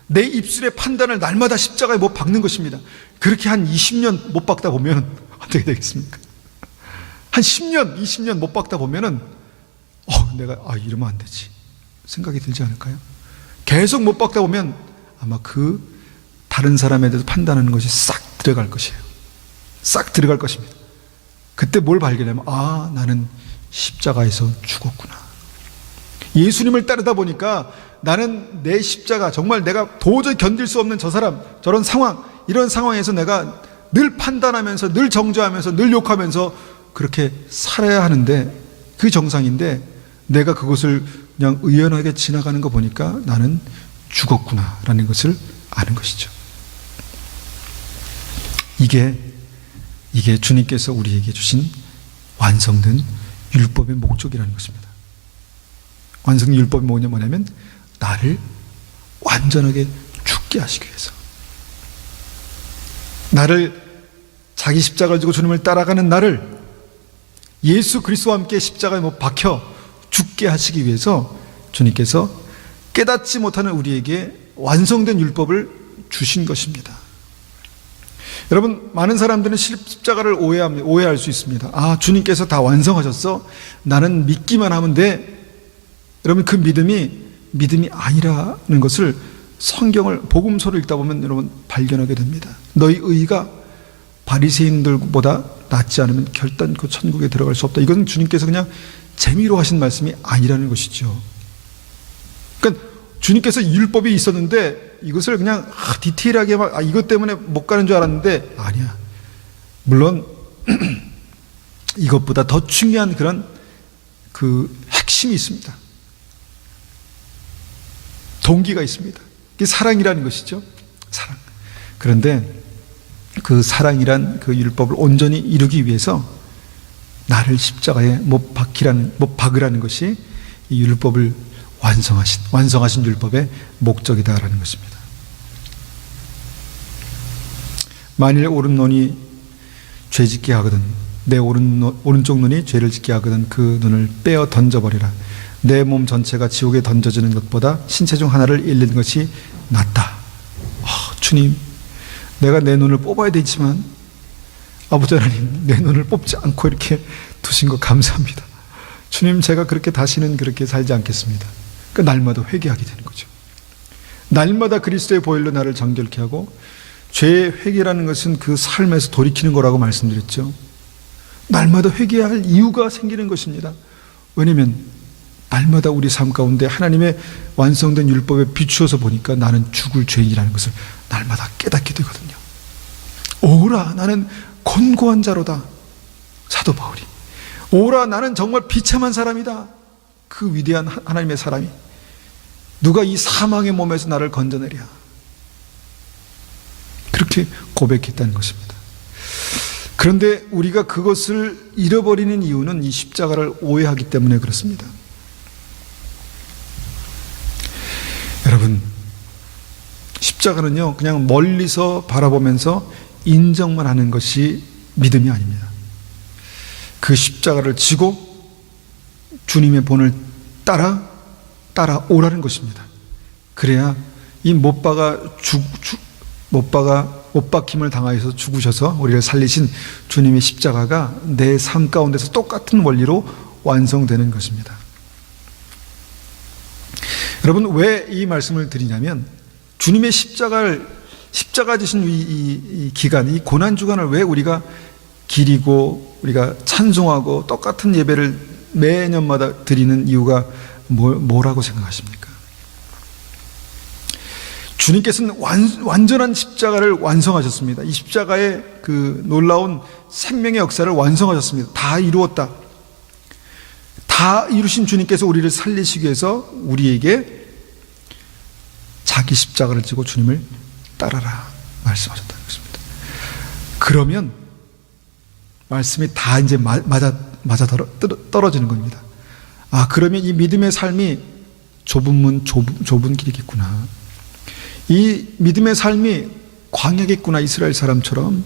내 입술의 판단을 날마다 십자가에 못 박는 것입니다. 그렇게 한 20년 못 박다 보면 어떻게 되겠습니까? 한 10년, 20년 못 박다 보면은 내가 이러면 안 되지 생각이 들지 않을까요? 계속 못 박다 보면 아마 그 다른 사람에 대해서 판단하는 것이 싹 들어갈 것이에요. 싹 들어갈 것입니다. 그때 뭘 발견하면 나는 십자가에서 죽었구나. 예수님을 따르다 보니까 나는 내 십자가, 정말 내가 도저히 견딜 수 없는 저 사람, 저런 상황, 이런 상황에서 내가 늘 판단하면서, 늘 정죄하면서, 늘 욕하면서 그렇게 살아야 하는데, 그 정상인데 내가 그것을 그냥 의연하게 지나가는 거 보니까 나는 죽었구나 라는 것을 아는 것이죠. 이게 주님께서 우리에게 주신 완성된 율법의 목적이라는 것입니다. 완성된 율법이 뭐냐면 나를 완전하게 죽게 하시기 위해서, 나를, 자기 십자가를 지고 주님을 따라가는 나를 예수 그리스도와 함께 십자가에 못 박혀 죽게 하시기 위해서 주님께서 깨닫지 못하는 우리에게 완성된 율법을 주신 것입니다. 여러분, 많은 사람들은 십자가를 오해할 수 있습니다. 주님께서 다 완성하셨어, 나는 믿기만 하면 돼. 여러분, 그 믿음이 아니라는 것을 복음서를 읽다 보면 여러분 발견하게 됩니다. 너희 의가 바리새인들보다 낫지 않으면 결단코 천국에 들어갈 수 없다. 이건 주님께서 그냥 재미로 하신 말씀이 아니라는 것이죠. 그러니까 주님께서 율법이 있었는데 이것을 그냥 디테일하게 막 이것 때문에 못 가는 줄 알았는데 아니야. 물론 이것보다 더 중요한 그런 그 핵심이 있습니다. 동기가 있습니다. 이게 사랑이라는 것이죠. 사랑. 그런데 그 사랑이란 그 율법을 온전히 이루기 위해서 나를 십자가에 못 박으라는 것이 이 율법을 완성하신 율법의 목적이다라는 것입니다. 만일 오른눈이 죄짓게 하거든 내 오른쪽 눈이 죄를 짓게 하거든 그 눈을 빼어 던져버리라. 내 몸 전체가 지옥에 던져지는 것보다 신체 중 하나를 잃는 것이 낫다. 주님, 내가 내 눈을 뽑아야 되지만 아버지 하나님, 내 눈을 뽑지 않고 이렇게 두신 거 감사합니다. 주님, 제가 그렇게 다시는 그렇게 살지 않겠습니다. 그러니까 날마다 회개하게 되는 거죠. 날마다 그리스도의 보혈로 나를 정결케 하고, 죄의 회개라는 것은 그 삶에서 돌이키는 거라고 말씀드렸죠. 날마다 회개할 이유가 생기는 것입니다. 왜냐하면 날마다 우리 삶 가운데 하나님의 완성된 율법에 비추어서 보니까 나는 죽을 죄인이라는 것을 날마다 깨닫게 되거든요. 오라, 나는 곤고한 자로다. 사도 바울이. 오라, 나는 정말 비참한 사람이다. 그 위대한 하나님의 사람이 누가 이 사망의 몸에서 나를 건져내랴. 그렇게 고백했다는 것입니다. 그런데 우리가 그것을 잃어버리는 이유는 이 십자가를 오해하기 때문에 그렇습니다. 여러분, 십자가는요, 그냥 멀리서 바라보면서 인정만 하는 것이 믿음이 아닙니다. 그 십자가를 지고 주님의 본을 따라오라는 것입니다. 그래야 이 못 박힘을 당하여서 죽으셔서 우리를 살리신 주님의 십자가가 내 삶 가운데서 똑같은 원리로 완성되는 것입니다. 여러분, 왜 이 말씀을 드리냐면, 주님의 십자가 지신 이 기간, 이 고난주간을 왜 우리가 기리고 우리가 찬송하고 똑같은 예배를 매년마다 드리는 이유가 뭐라고 생각하십니까? 주님께서는 완전한 십자가를 완성하셨습니다. 이 십자가의 그 놀라운 생명의 역사를 완성하셨습니다. 다 이루었다. 다 이루신 주님께서 우리를 살리시기 위해서 우리에게 자기 십자가를 지고 주님을 따라라 말씀하셨다는 것입니다. 그러면 말씀이 다 이제 맞아 떨어지는 겁니다. 그러면 이 믿음의 삶이 좁은 문 좁은 길이겠구나. 이 믿음의 삶이 광야겠구나. 이스라엘 사람처럼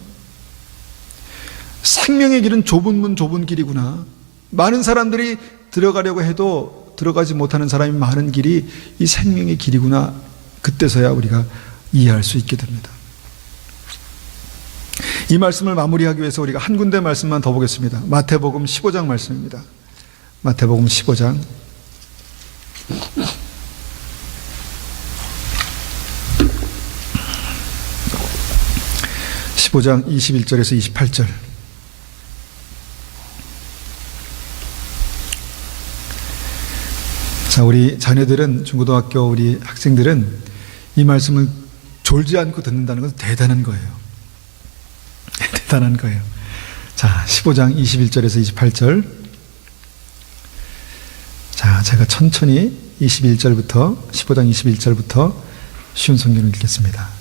생명의 길은 좁은 문 좁은 길이구나. 많은 사람들이 들어가려고 해도 들어가지 못하는 사람이 많은 길이 이 생명의 길이구나. 그때서야 우리가 이해할 수 있게 됩니다. 이 말씀을 마무리하기 위해서 우리가 한 군데 말씀만 더 보겠습니다. 마태복음 15장 말씀입니다. 마태복음 15장 15장 21절에서 28절. 자, 우리 자녀들은, 중고등학교 우리 학생들은 이 말씀을 졸지 않고 듣는다는 것은 대단한 거예요. 대단한 거예요. 자, 15장 21절에서 28절. 자, 제가 천천히 15장 21절부터 쉬운 성경을 읽겠습니다.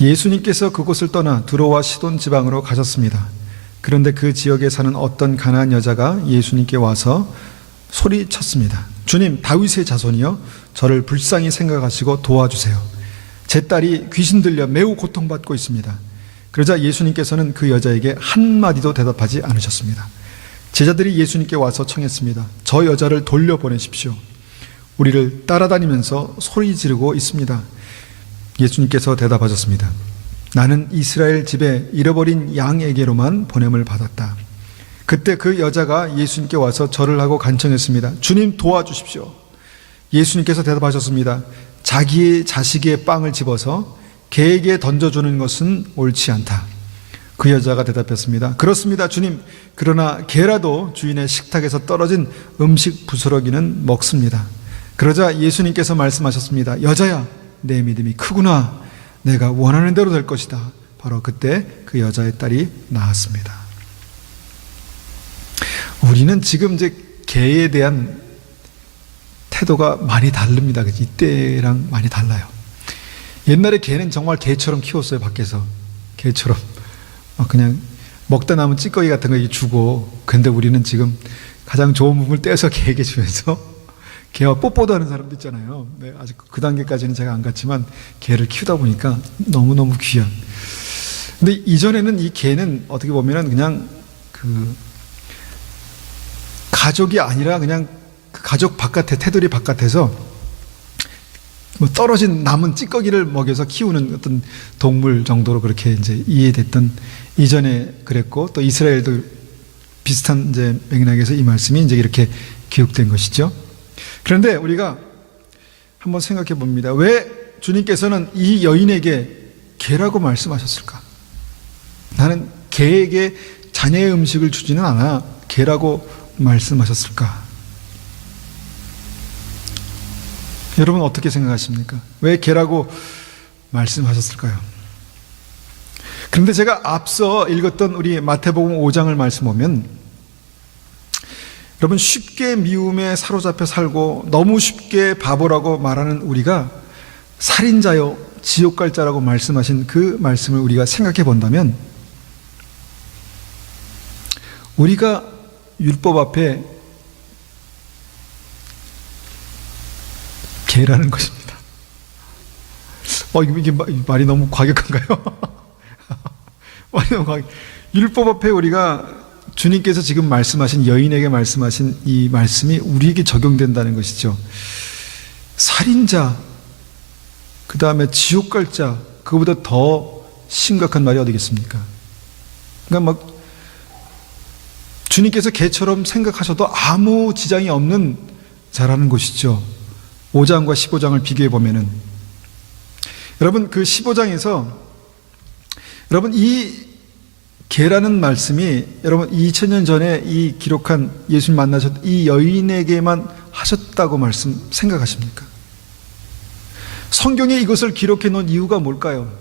예수님께서 그곳을 떠나 두로와 시돈 지방으로 가셨습니다. 그런데 그 지역에 사는 어떤 가나안 여자가 예수님께 와서 소리쳤습니다. 주님, 다윗의 자손이여, 저를 불쌍히 생각하시고 도와주세요. 제 딸이 귀신 들려 매우 고통받고 있습니다. 그러자 예수님께서는 그 여자에게 한마디도 대답하지 않으셨습니다. 제자들이 예수님께 와서 청했습니다. 저 여자를 돌려보내십시오. 우리를 따라다니면서 소리 지르고 있습니다. 예수님께서 대답하셨습니다. 나는 이스라엘 집에 잃어버린 양에게로만 보냄을 받았다. 그때 그 여자가 예수님께 와서 절을 하고 간청했습니다. 주님, 도와주십시오. 예수님께서 대답하셨습니다. 자기의 자식의 빵을 집어서 개에게 던져주는 것은 옳지 않다. 그 여자가 대답했습니다. 그렇습니다, 주님. 그러나 개라도 주인의 식탁에서 떨어진 음식 부스러기는 먹습니다. 그러자 예수님께서 말씀하셨습니다. 여자야, 내 믿음이 크구나. 내가 원하는 대로 될 것이다. 바로 그때 그 여자의 딸이 나았습니다. 우리는 지금 이제 개에 대한 태도가 많이 다릅니다. 이때랑 많이 달라요. 옛날에 개는 정말 개처럼 키웠어요. 밖에서 개처럼 그냥 먹다 남은 찌꺼기 같은 거 주고. 근데 우리는 지금 가장 좋은 부분을 떼서 개에게 주면서 개와 뽀뽀도 하는 사람도 있잖아요. 네, 아직 그 단계까지는 제가 안 갔지만 개를 키우다 보니까 너무너무 귀한. 근데 이전에는 이 개는 어떻게 보면은 그냥 그 가족이 아니라 그냥 그 가족 바깥에, 테두리 바깥에서 뭐 떨어진 남은 찌꺼기를 먹여서 키우는 어떤 동물 정도로 그렇게 이제 이해됐던, 이전에 그랬고, 또 이스라엘도 비슷한 이제 맥락에서 이 말씀이 이제 이렇게 기록된 것이죠. 그런데 우리가 한번 생각해 봅니다. 왜 주님께서는 이 여인에게 개라고 말씀하셨을까? 나는 개에게 자녀의 음식을 주지는 않아 개라고 말씀하셨을까? 여러분 어떻게 생각하십니까? 왜 개라고 말씀하셨을까요? 그런데 제가 앞서 읽었던 우리 마태복음 5장을 말씀 보면, 여러분 쉽게 미움에 사로잡혀 살고 너무 쉽게 바보라고 말하는 우리가 살인자요 지옥 갈 자라고 말씀하신 그 말씀을 우리가 생각해 본다면, 우리가 율법 앞에 개라는 것입니다. 이게 말이 너무 과격한가요? 말이 너무 과격. 율법 앞에 우리가 주님께서 지금 말씀하신, 여인에게 말씀하신 이 말씀이 우리에게 적용된다는 것이죠. 살인자, 그 다음에 지옥 갈 자, 그거보다 더 심각한 말이 어디겠습니까? 그러니까 주님께서 개처럼 생각하셔도 아무 지장이 없는 자라는 것이죠. 5장과 15장을 비교해 보면은, 여러분 그 15장에서 여러분 이 개라는 말씀이 여러분 2000년 전에 이 기록한 예수님 만나셨던 이 여인에게만 하셨다고 말씀 생각하십니까? 성경에 이것을 기록해 놓은 이유가 뭘까요?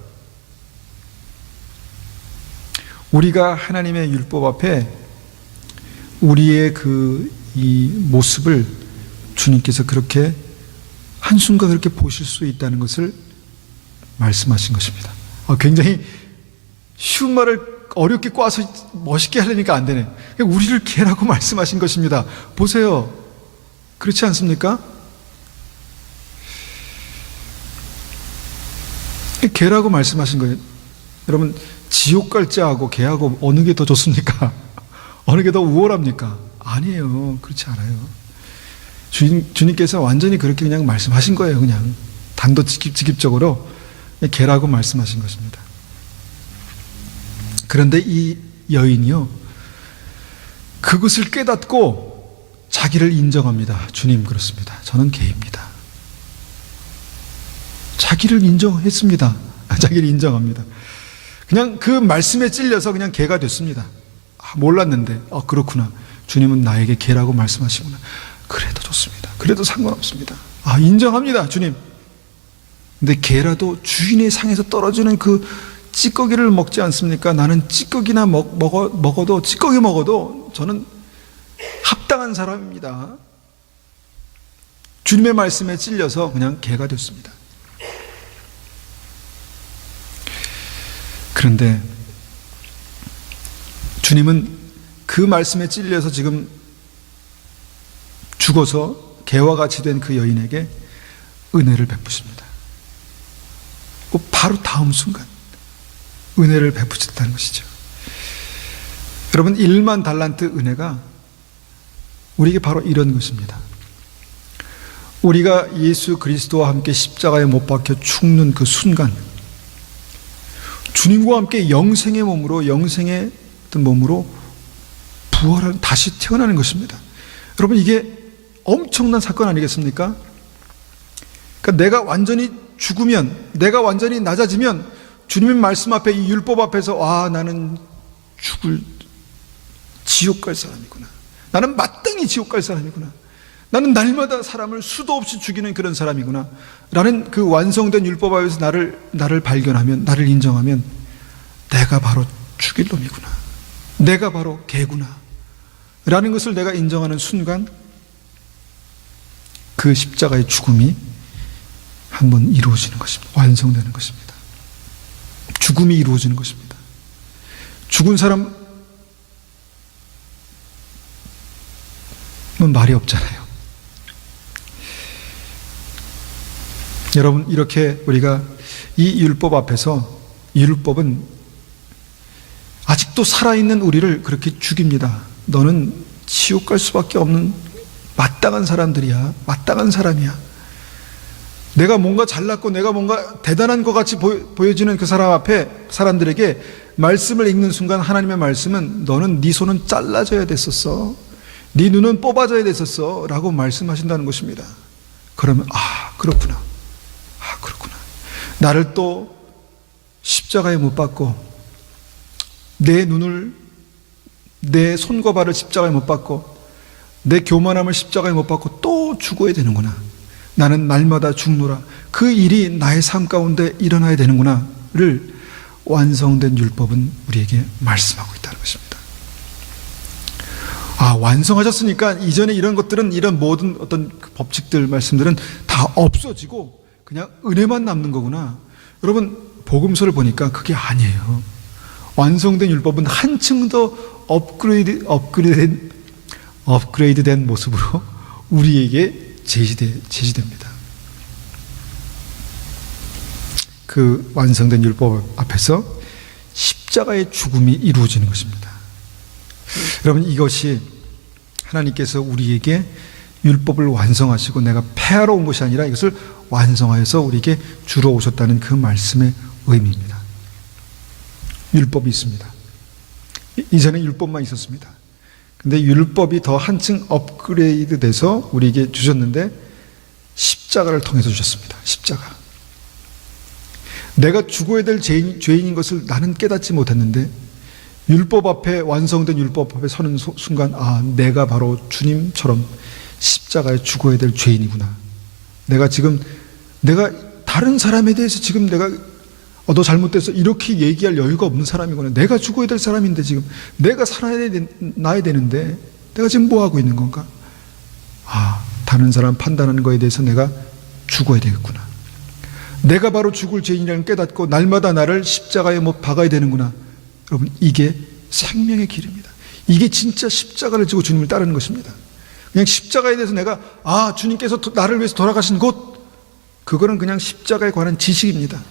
우리가 하나님의 율법 앞에 우리의 이 모습을 주님께서 그렇게 한순간 그렇게 보실 수 있다는 것을 말씀하신 것입니다. 굉장히 쉬운 말을 어렵게 꽈서 멋있게 하려니까 안 되네. 우리를 개라고 말씀하신 것입니다. 보세요. 그렇지 않습니까? 개라고 말씀하신 거예요. 여러분 지옥 갈 자하고 개하고 어느 게 더 좋습니까? 어느 게 더 우월합니까? 아니에요. 그렇지 않아요. 주님께서 완전히 그렇게 그냥 말씀하신 거예요. 그냥 단도직입적으로 개라고 말씀하신 것입니다. 그런데 이 여인이요, 그것을 깨닫고 자기를 인정합니다. 주님, 그렇습니다. 저는 개입니다. 자기를 인정했습니다. 자기를 인정합니다. 그냥 그 말씀에 찔려서 그냥 개가 됐습니다. 몰랐는데 그렇구나. 주님은 나에게 개라고 말씀하시구나. 그래도 좋습니다. 그래도 상관없습니다. 인정합니다, 주님. 근데 개라도 주인의 상에서 떨어지는 그 찌꺼기를 먹지 않습니까? 나는 찌꺼기나 먹어도, 찌꺼기 먹어도 저는 합당한 사람입니다. 주님의 말씀에 찔려서 그냥 개가 됐습니다. 그런데 주님은 그 말씀에 찔려서 지금 죽어서 개와 같이 된 그 여인에게 은혜를 베푸십니다. 바로 다음 순간 은혜를 베푸셨다는 것이죠. 여러분 1만 달란트 은혜가 우리에게 바로 이런 것입니다. 우리가 예수 그리스도와 함께 십자가에 못 박혀 죽는 그 순간, 주님과 함께 영생의 몸으로, 영생의 어떤 몸으로 부활한, 다시 태어나는 것입니다. 여러분 이게 엄청난 사건 아니겠습니까? 그러니까 내가 완전히 죽으면, 내가 완전히 낮아지면 주님의 말씀 앞에, 이 율법 앞에서 나는 지옥 갈 사람이구나. 나는 마땅히 지옥 갈 사람이구나. 나는 날마다 사람을 수도 없이 죽이는 그런 사람이구나 라는 그 완성된 율법 앞에서 나를 발견하면, 나를 인정하면 내가 바로 죽일 놈이구나, 내가 바로 개구나 라는 것을 내가 인정하는 순간 그 십자가의 죽음이 한번 이루어지는 것입니다. 완성되는 것입니다. 죽음이 이루어지는 것입니다. 죽은 사람은 말이 없잖아요. 여러분, 이렇게 우리가 이 율법 앞에서, 이 율법은 아직도 살아있는 우리를 그렇게 죽입니다. 너는 지옥 갈 수밖에 없는 마땅한 사람들이야. 마땅한 사람이야. 내가 뭔가 잘났고 내가 뭔가 대단한 것 같이 보여지는 그 사람 앞에, 사람들에게 말씀을 읽는 순간 하나님의 말씀은 너는 네 손은 잘라져야 됐었어, 네 눈은 뽑아져야 됐었어 라고 말씀하신다는 것입니다. 그러면 그렇구나, 그렇구나. 나를 또 십자가에 못 박고, 내 눈을, 내 손과 발을 십자가에 못 박고, 내 교만함을 십자가에 못 박고 또 죽어야 되는구나. 나는 날마다 죽노라. 그 일이 나의 삶 가운데 일어나야 되는구나를 완성된 율법은 우리에게 말씀하고 있다는 것입니다. 완성하셨으니까 이전에 이런 것들은, 이런 모든 어떤 법칙들, 말씀들은 다 없어지고 그냥 은혜만 남는 거구나. 여러분, 복음서를 보니까 그게 아니에요. 완성된 율법은 한층 더 업그레이드된 모습으로 우리에게 제시됩니다. 그 완성된 율법 앞에서 십자가의 죽음이 이루어지는 것입니다. 여러분, 이것이 하나님께서 우리에게 율법을 완성하시고 내가 폐하러 온 것이 아니라 이것을 완성하여서 우리에게 주러 오셨다는 그 말씀의 의미입니다. 율법이 있습니다. 이전에 율법만 있었습니다. 근데 율법이 더 한층 업그레이드 돼서 우리에게 주셨는데 십자가를 통해서 주셨습니다. 십자가. 내가 죽어야 될 죄인인 것을 나는 깨닫지 못했는데 율법 앞에, 완성된 율법 앞에 서는 순간 내가 바로 주님처럼 십자가에 죽어야 될 죄인이구나. 내가 다른 사람에 대해서 지금 내가 너 잘못됐어 이렇게 얘기할 여유가 없는 사람이구나. 내가 죽어야 될 사람인데 지금 내가 살아야 되는데 내가 지금 뭐 하고 있는 건가? 다른 사람 판단하는 거에 대해서 내가 죽어야 되겠구나. 내가 바로 죽을 죄인이라는 깨닫고 날마다 나를 십자가에 못 박아야 되는구나. 여러분, 이게 생명의 길입니다. 이게 진짜 십자가를 지고 주님을 따르는 것입니다. 그냥 십자가에 대해서 내가 주님께서 나를 위해서 돌아가신 곳, 그거는 그냥 십자가에 관한 지식입니다.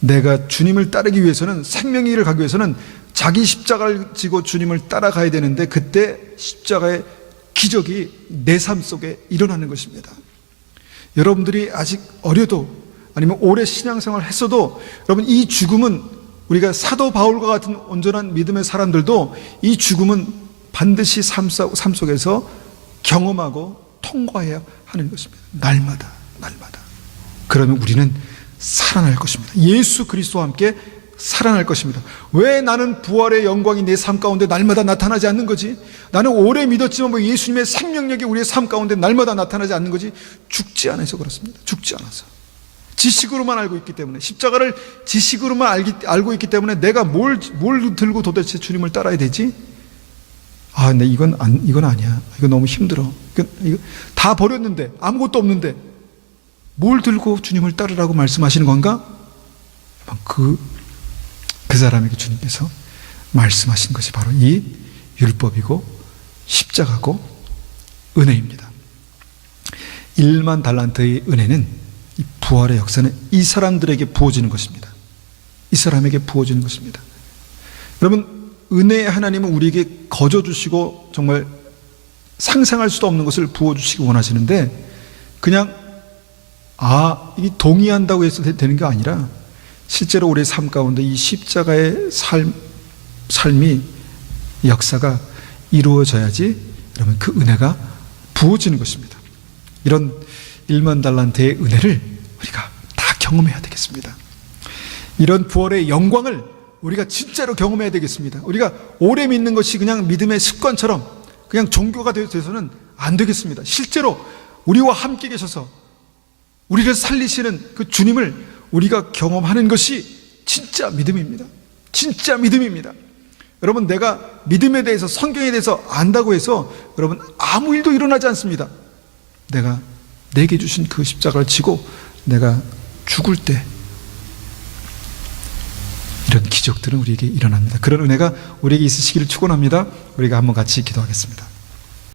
내가 주님을 따르기 위해서는, 생명의 길을 가기 위해서는 자기 십자가를 지고 주님을 따라가야 되는데 그때 십자가의 기적이 내 삶 속에 일어나는 것입니다. 여러분들이 아직 어려도, 아니면 오래 신앙생활을 했어도 여러분, 이 죽음은, 우리가 사도 바울과 같은 온전한 믿음의 사람들도 이 죽음은 반드시 삶 속에서 경험하고 통과해야 하는 것입니다. 날마다. 그러면 우리는 살아날 것입니다. 예수 그리스도와 함께 살아날 것입니다. 왜 나는 부활의 영광이 내 삶 가운데 날마다 나타나지 않는 거지? 나는 오래 믿었지만 예수님의 생명력이 우리의 삶 가운데 날마다 나타나지 않는 거지? 죽지 않아서 그렇습니다. 죽지 않아서. 지식으로만 알고 있기 때문에, 십자가를 지식으로만 알고 있기 때문에 내가 뭘 들고 도대체 주님을 따라야 되지? 근데 이건 아니야. 이거 너무 힘들어. 이거 다 버렸는데, 아무것도 없는데 뭘 들고 주님을 따르라고 말씀하시는 건가? 그 사람에게 주님께서 말씀하신 것이 바로 이 율법이고 십자가고 은혜입니다. 1만 달란트의 은혜는, 이 부활의 역사는 이 사람들에게 부어지는 것입니다. 이 사람에게 부어지는 것입니다. 여러분, 은혜의 하나님은 우리에게 거저 주시고 정말 상상할 수도 없는 것을 부어주시기 원하시는데, 그냥 이게 동의한다고 해서 되는 게 아니라 실제로 우리의 삶 가운데 이 십자가의 삶이, 역사가 이루어져야지 여러분 그 은혜가 부어지는 것입니다. 이런 1만 달란트의 은혜를 우리가 다 경험해야 되겠습니다. 이런 부활의 영광을 우리가 진짜로 경험해야 되겠습니다. 우리가 오래 믿는 것이 그냥 믿음의 습관처럼 그냥 종교가 되어서는 안 되겠습니다. 실제로 우리와 함께 계셔서 우리를 살리시는 그 주님을 우리가 경험하는 것이 진짜 믿음입니다. 진짜 믿음입니다. 여러분, 내가 믿음에 대해서, 성경에 대해서 안다고 해서 여러분 아무 일도 일어나지 않습니다. 내가 내게 주신 그 십자가를 지고 내가 죽을 때 이런 기적들은 우리에게 일어납니다. 그런 은혜가 우리에게 있으시기를 축원합니다. 우리가 한번 같이 기도하겠습니다.